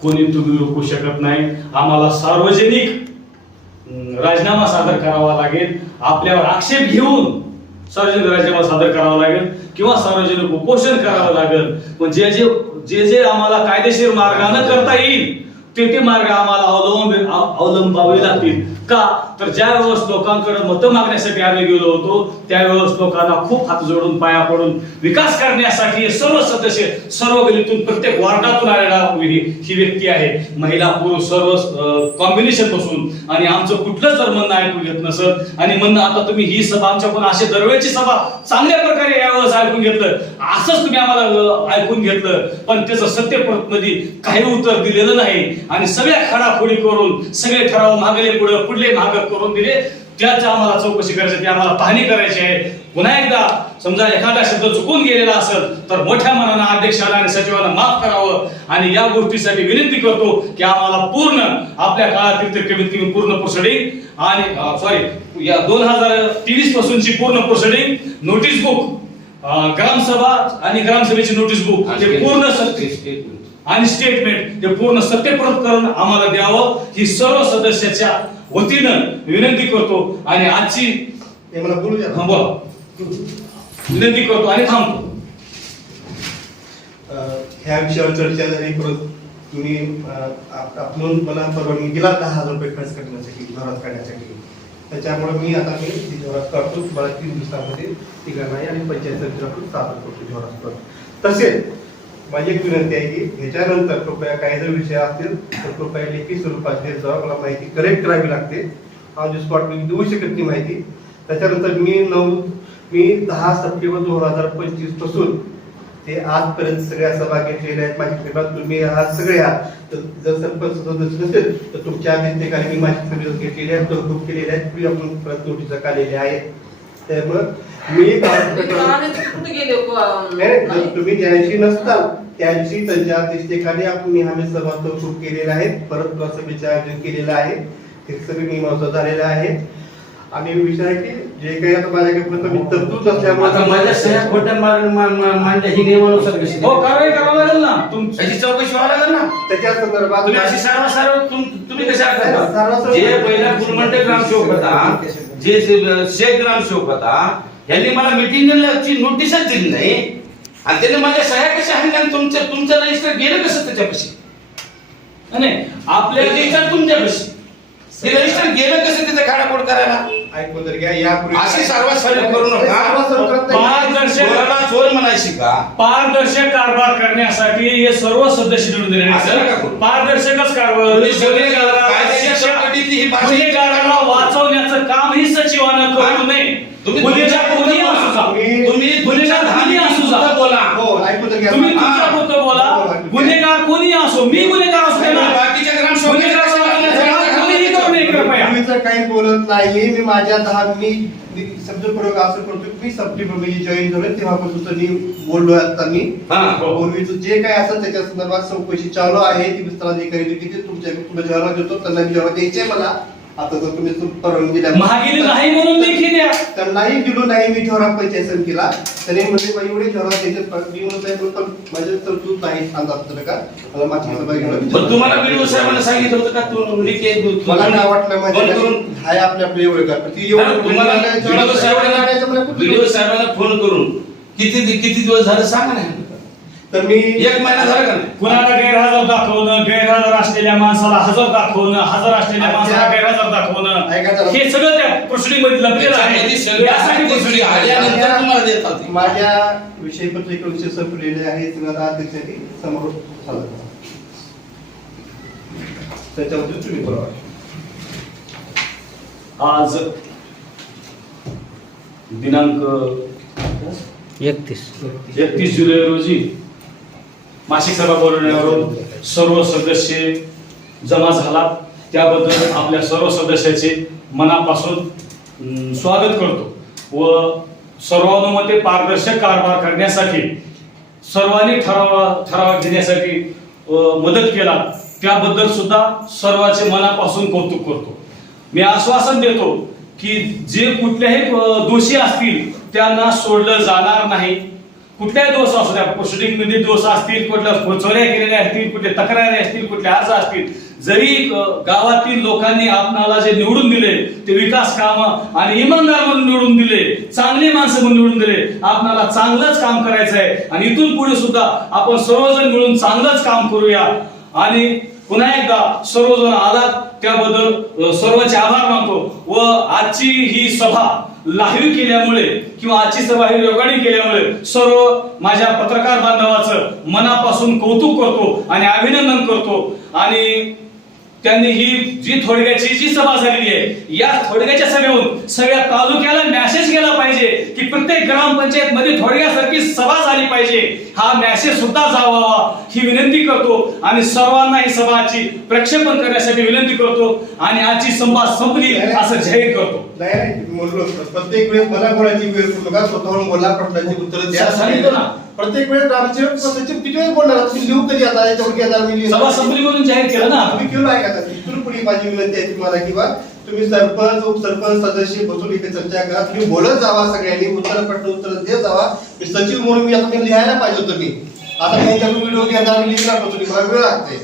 कोणी तुम्ही रोखू शकत नाही. आम्हाला सार्वजनिक राजीनामा सादर करावा लागेल, आपल्यावर आक्षेप घेऊन सार्वजनिक राजीनामा सादर करावा लागेल किंवा सार्वजनिक उपोषण करावं लागेल. पण जे आम्हाला कायदेशीर मार्गाने करता येईल ते मार्ग आम्हाला अवलंबावे लागतील. का तर ज्या वेळेस लोकांकडे मतं मागण्यासाठी आम्ही गेलो होतो, त्यावेळेस लोकांना खूप हात जोडून पाया पडून विकास करण्यासाठी सर्व सदस्य सर्व गलीतून प्रत्येक वार्डातून आलेला ही व्यक्ती आहे. महिला पुरुष सर्व कॉम्बिनेशन बसून, आणि आमचं कुठलं जर म्हणणं ऐकून घेत नसत आणि म्हणणं आता तुम्ही ही सभा आमच्याकडून अशी दरवेळची सभा चांगल्या प्रकारे यावेळेस ऐकून घेतलं, असंच तुम्ही आम्हाला ऐकून घेतलं, पण त्याचं सत्यप्रतमध्ये काही उत्तर दिलेलं नाही आणि सगळ्या खडाखोडी करून सगळे ठराव मागले पुढले माग करून दिले. त्याची आम्हाला चौकशी करायची, आम्हाला पाहणी करायची आहे. पुन्हा एकदा समजा एखादा शब्द चुकून गेलेला असेल तर मोठ्या मनानं अध्यक्षाला आणि सचिवांना माफ करावं, आणि या गोष्टीसाठी विनंती करतो की आम्हाला पूर्ण आपल्या काळातील तर कमीत कमी पूर्ण प्रोसिडिंग आणि या 2023 पासूनची पूर्ण प्रोसिडिंग, नोटीस बुक, ग्रामसभा आणि ग्रामसभेची नोटीस बुक हे पूर्ण सत्य आणि स्टेटमेंट हे पूर्ण सत्यप्रत करून आम्हाला द्यावं, ही सर्व सदस्याच्या वतीनं विनंती करतो. आणि आजची हे मला बोलू द्या. विनंती करतो आणि थांबतो. ह्या विषयावर चर्चा झाली, परत तुम्ही आपण मला परवानगी दिला 10,000 रुपये खर्च करण्यासाठी, जोरात काढण्यासाठी. त्याच्यामुळे मी जोरात काढतो. मला 3 दिवसामध्ये ठिकाण आहे आणि पंचायत समितीला सादर करतो जोरात करतो. तसेच माझी एक विनंती आहे की ह्याच्यानंतर कृपया काही जर विषय असतील तर कृपया लेखी स्वरूपात देत जावा. मला माहिती करेक्ट करावी लागते, ऑन द स्पॉट मी देऊ शकत नाही माहिती. त्याच्यानंतर मी 10 सप्टेंबर 2025 पासून ते आजपर्यंत सगळ्या सभा घेतलेल्या आहेत. माझी कृपा तुम्ही आज सगळे आहात, जर सरपंच सदस्य नसेल तर तुमच्या ठिकाणी मी माझी सभा घेतलेली आहे, तरतूद केलेल्या आहेत, मी आपण परत नोटीस काढलेले आहेत. त्यामुळे मी कुठे गेले तुम्ही ज्यांशी नसताल त्यांची त्यांच्या ठिकाणी आपण आम्ही सभा तरतूद केलेल्या आहेत, परत सभेचे आयोजन केलेलं आहे, हे सगळे नियमानुसार झालेले आहे. आणि विषय आहे की जे काही आता माझ्याकडे मी तरतूद आता माझ्या सह्या खोट्या मांडल्या ही नियमानुसार कशी? हो, कारवाई करावं लागेल ना, त्याची चौकशी व्हावं लागेल ना. त्याच्या संदर्भात तुम्ही अशी सर्व तुम्ही कशा करता? जे पहिला गुलमंडे ग्रामसेवक होता, जे शेख ग्रामसेवक होता, यांनी मला मिटिंगची नोटीसच दिली नाही आणि त्याने माझ्या सह्या कशा आणल्या आणि तुमचं रजिस्टर गेलं कसं त्याच्यापाशी? नाही, आपल्या रजिस्टर तुमच्यापाशी ते रजिस्टर गेलं कसं तिथे खाडाखोड करायला? ऐकून तर घ्या. यापूर्वी अशी सर्वसाधारण करू नका. चोर म्हणायची का? पारदर्शक कारभार करण्यासाठी हे सर्व सदस्य निवडून दिलेले असं नका करू. पारदर्शकच कारभार, गुन्हेगाराला वाचवण्याचं काम ही सचिवानं करू नये. गुन्हेगार कोणी असू जा, गुन्हेगार कोणी असू जा, बोला. हो ऐकून तर घ्या. तुम्ही तुमच्या पुरतं बोला. गुन्हेगार कोणी असो, मी गुन्हेगार असतो ना, बाकीच्या गुन्हेगार कोणीही करू नये कृपया. मी तर काही बोलत नाही. मी माझ्या मी शब्दपूर्वक असं करतो. मी सप्टेंबर मध्ये जॉईन झालोय तेव्हापासून तर मी बोललोय. आता मी पूर्वीचं जे काय असेल त्याच्या संदर्भात चौकशी चालू आहे. ती विस्तार अधिकारी तुमच्या जवाहरात देतो, त्यांना जवाहरात द्यायचे मला. आता जर तुम्ही परवानगी दिल्या महागिरी नाही म्हणून लेखी द्या. त्यांनाही दिलो नाही मी जोरात पंचायत समितीला. त्याने म्हणजे एवढे जोरात द्यायचे मी म्हणत आहे, पण माझ्या तरतूद नाही सांगतात का मला माझी सभा घेऊन. तुम्हाला बीडीओ साहेबांना सांगितलं होतं का मला नाही वाटलं माझ्या हाय आपल्या एवढं का ती एवढं तुम्हाला बीडीओ साहेबांना फोन करून किती दिवस झाले सांगा ना. तर मी 1 महिना झाला का नाही? कुणाला गैरहजर दाखवणं, गैरहजर असलेल्या माणसाला हजर दाखवणं, हजर असलेल्या माणसाला गैरहजर दाखवणं, हे सगळं त्या प्रोसिडिंग मध्ये लपलेलं आहे. यासाठी प्रोसिडिंग आल्यानंतर तुम्हाला देतात. माझ्या विषय पत्रिका विषय संपलेले आहे. अध्यक्षांनी समोर त्याच्यामध्ये तुम्ही बोला. आज दिनांक 31 जुलै रोजी मासिक सभा बोलवण्यावरून सर्व सदस्य जमा झाला. त्याबद्दल आपल्या सर्व सदस्याचे मनापासून स्वागत करतो व सर्वानुमते पारदर्शक कारभार करण्यासाठी सर्वांनी ठराव घेण्यासाठी मदत केला त्याबद्दल सुद्धा सर्वांचे मनापासून कौतुक करतो. मी आश्वासन देतो की जे कुठल्याही दोषी असतील त्यांना सोडलं जाणार नाही. कुठल्याही दोष असू द्या, प्रोसिडिंग मध्ये दोष असतील, कुठल्या चोऱ्या केलेल्या असतील, कुठल्या तक्रारी असतील, कुठले अर्ज असतील, जरी गावातील लोकांनी आपणाला जे निवडून दिले ते विकास काम आणि इमानदार म्हणून निवडून दिले, चांगले माणसं म्हणून निवडून दिले, आपणाला चांगलंच काम करायचं आहे आणि इथून पुढे सुद्धा आपण सर्वजण मिळून चांगलंच काम करूया. आणि पुन्हा एकदा सर्वजण आलात त्याबद्दल सर्वांचे आभार मानतो. व आजची ही सभा लाईव्ह केल्यामुळे किंवा आजची सभा ही रेकॉर्डिंग केल्यामुळे सर्व माझ्या पत्रकार बांधवाचं मनापासून कौतुक करतो आणि अभिनंदन करतो. आणि त्यांनी ही जी थोडक्याची जी सभा झालेली आहे या थोडक्याच्या सभेहून सगळ्या तालुक्याला मेसेज गेला पाहिजे की प्रत्येक ग्रामपंचायत मध्ये थोडक्यासारखी सभा झाली पाहिजे. हा मेसेज सुद्धा जावा ही विनंती करतो आणि सर्वांना ही सभाची प्रक्षेपण करण्यासाठी विनंती करतो आणि आजची सभा संपली असं जाहीर करतो. नाही म्हणलो प्रत्येक वेळेस मला बोलायची वेळ पडतो का स्वतःहून बोला, प्रश्नाची उत्तर द्या. सांगितलं ना. प्रत्येक वेळेस ग्रामसेवक सचिव किती वेळ बोलणार, तुम्ही लिहू कधी आता याच्यावर की आता मी सभा संपली म्हणून जाहीर केलं ना. तुम्ही केलं आहे का? इथून पुढे माझी विनंती आहे तुम्हाला की बा तुम्ही सरपंच उपसरपंच सदस्य बसून इथे चर्चा करा, तुम्ही बोलत जावा, सगळ्यांनी उत्तर देत जावा. मी सचिव म्हणून मी आता मी लिहायला पाहिजे होतं. मी आता मी त्यातून व्हिडिओ घेणार, मी लिहिणार होतो, मला वेळ लागते.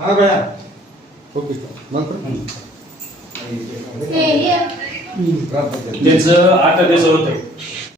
हा गया हे त्याचं 8 दिवस होतं.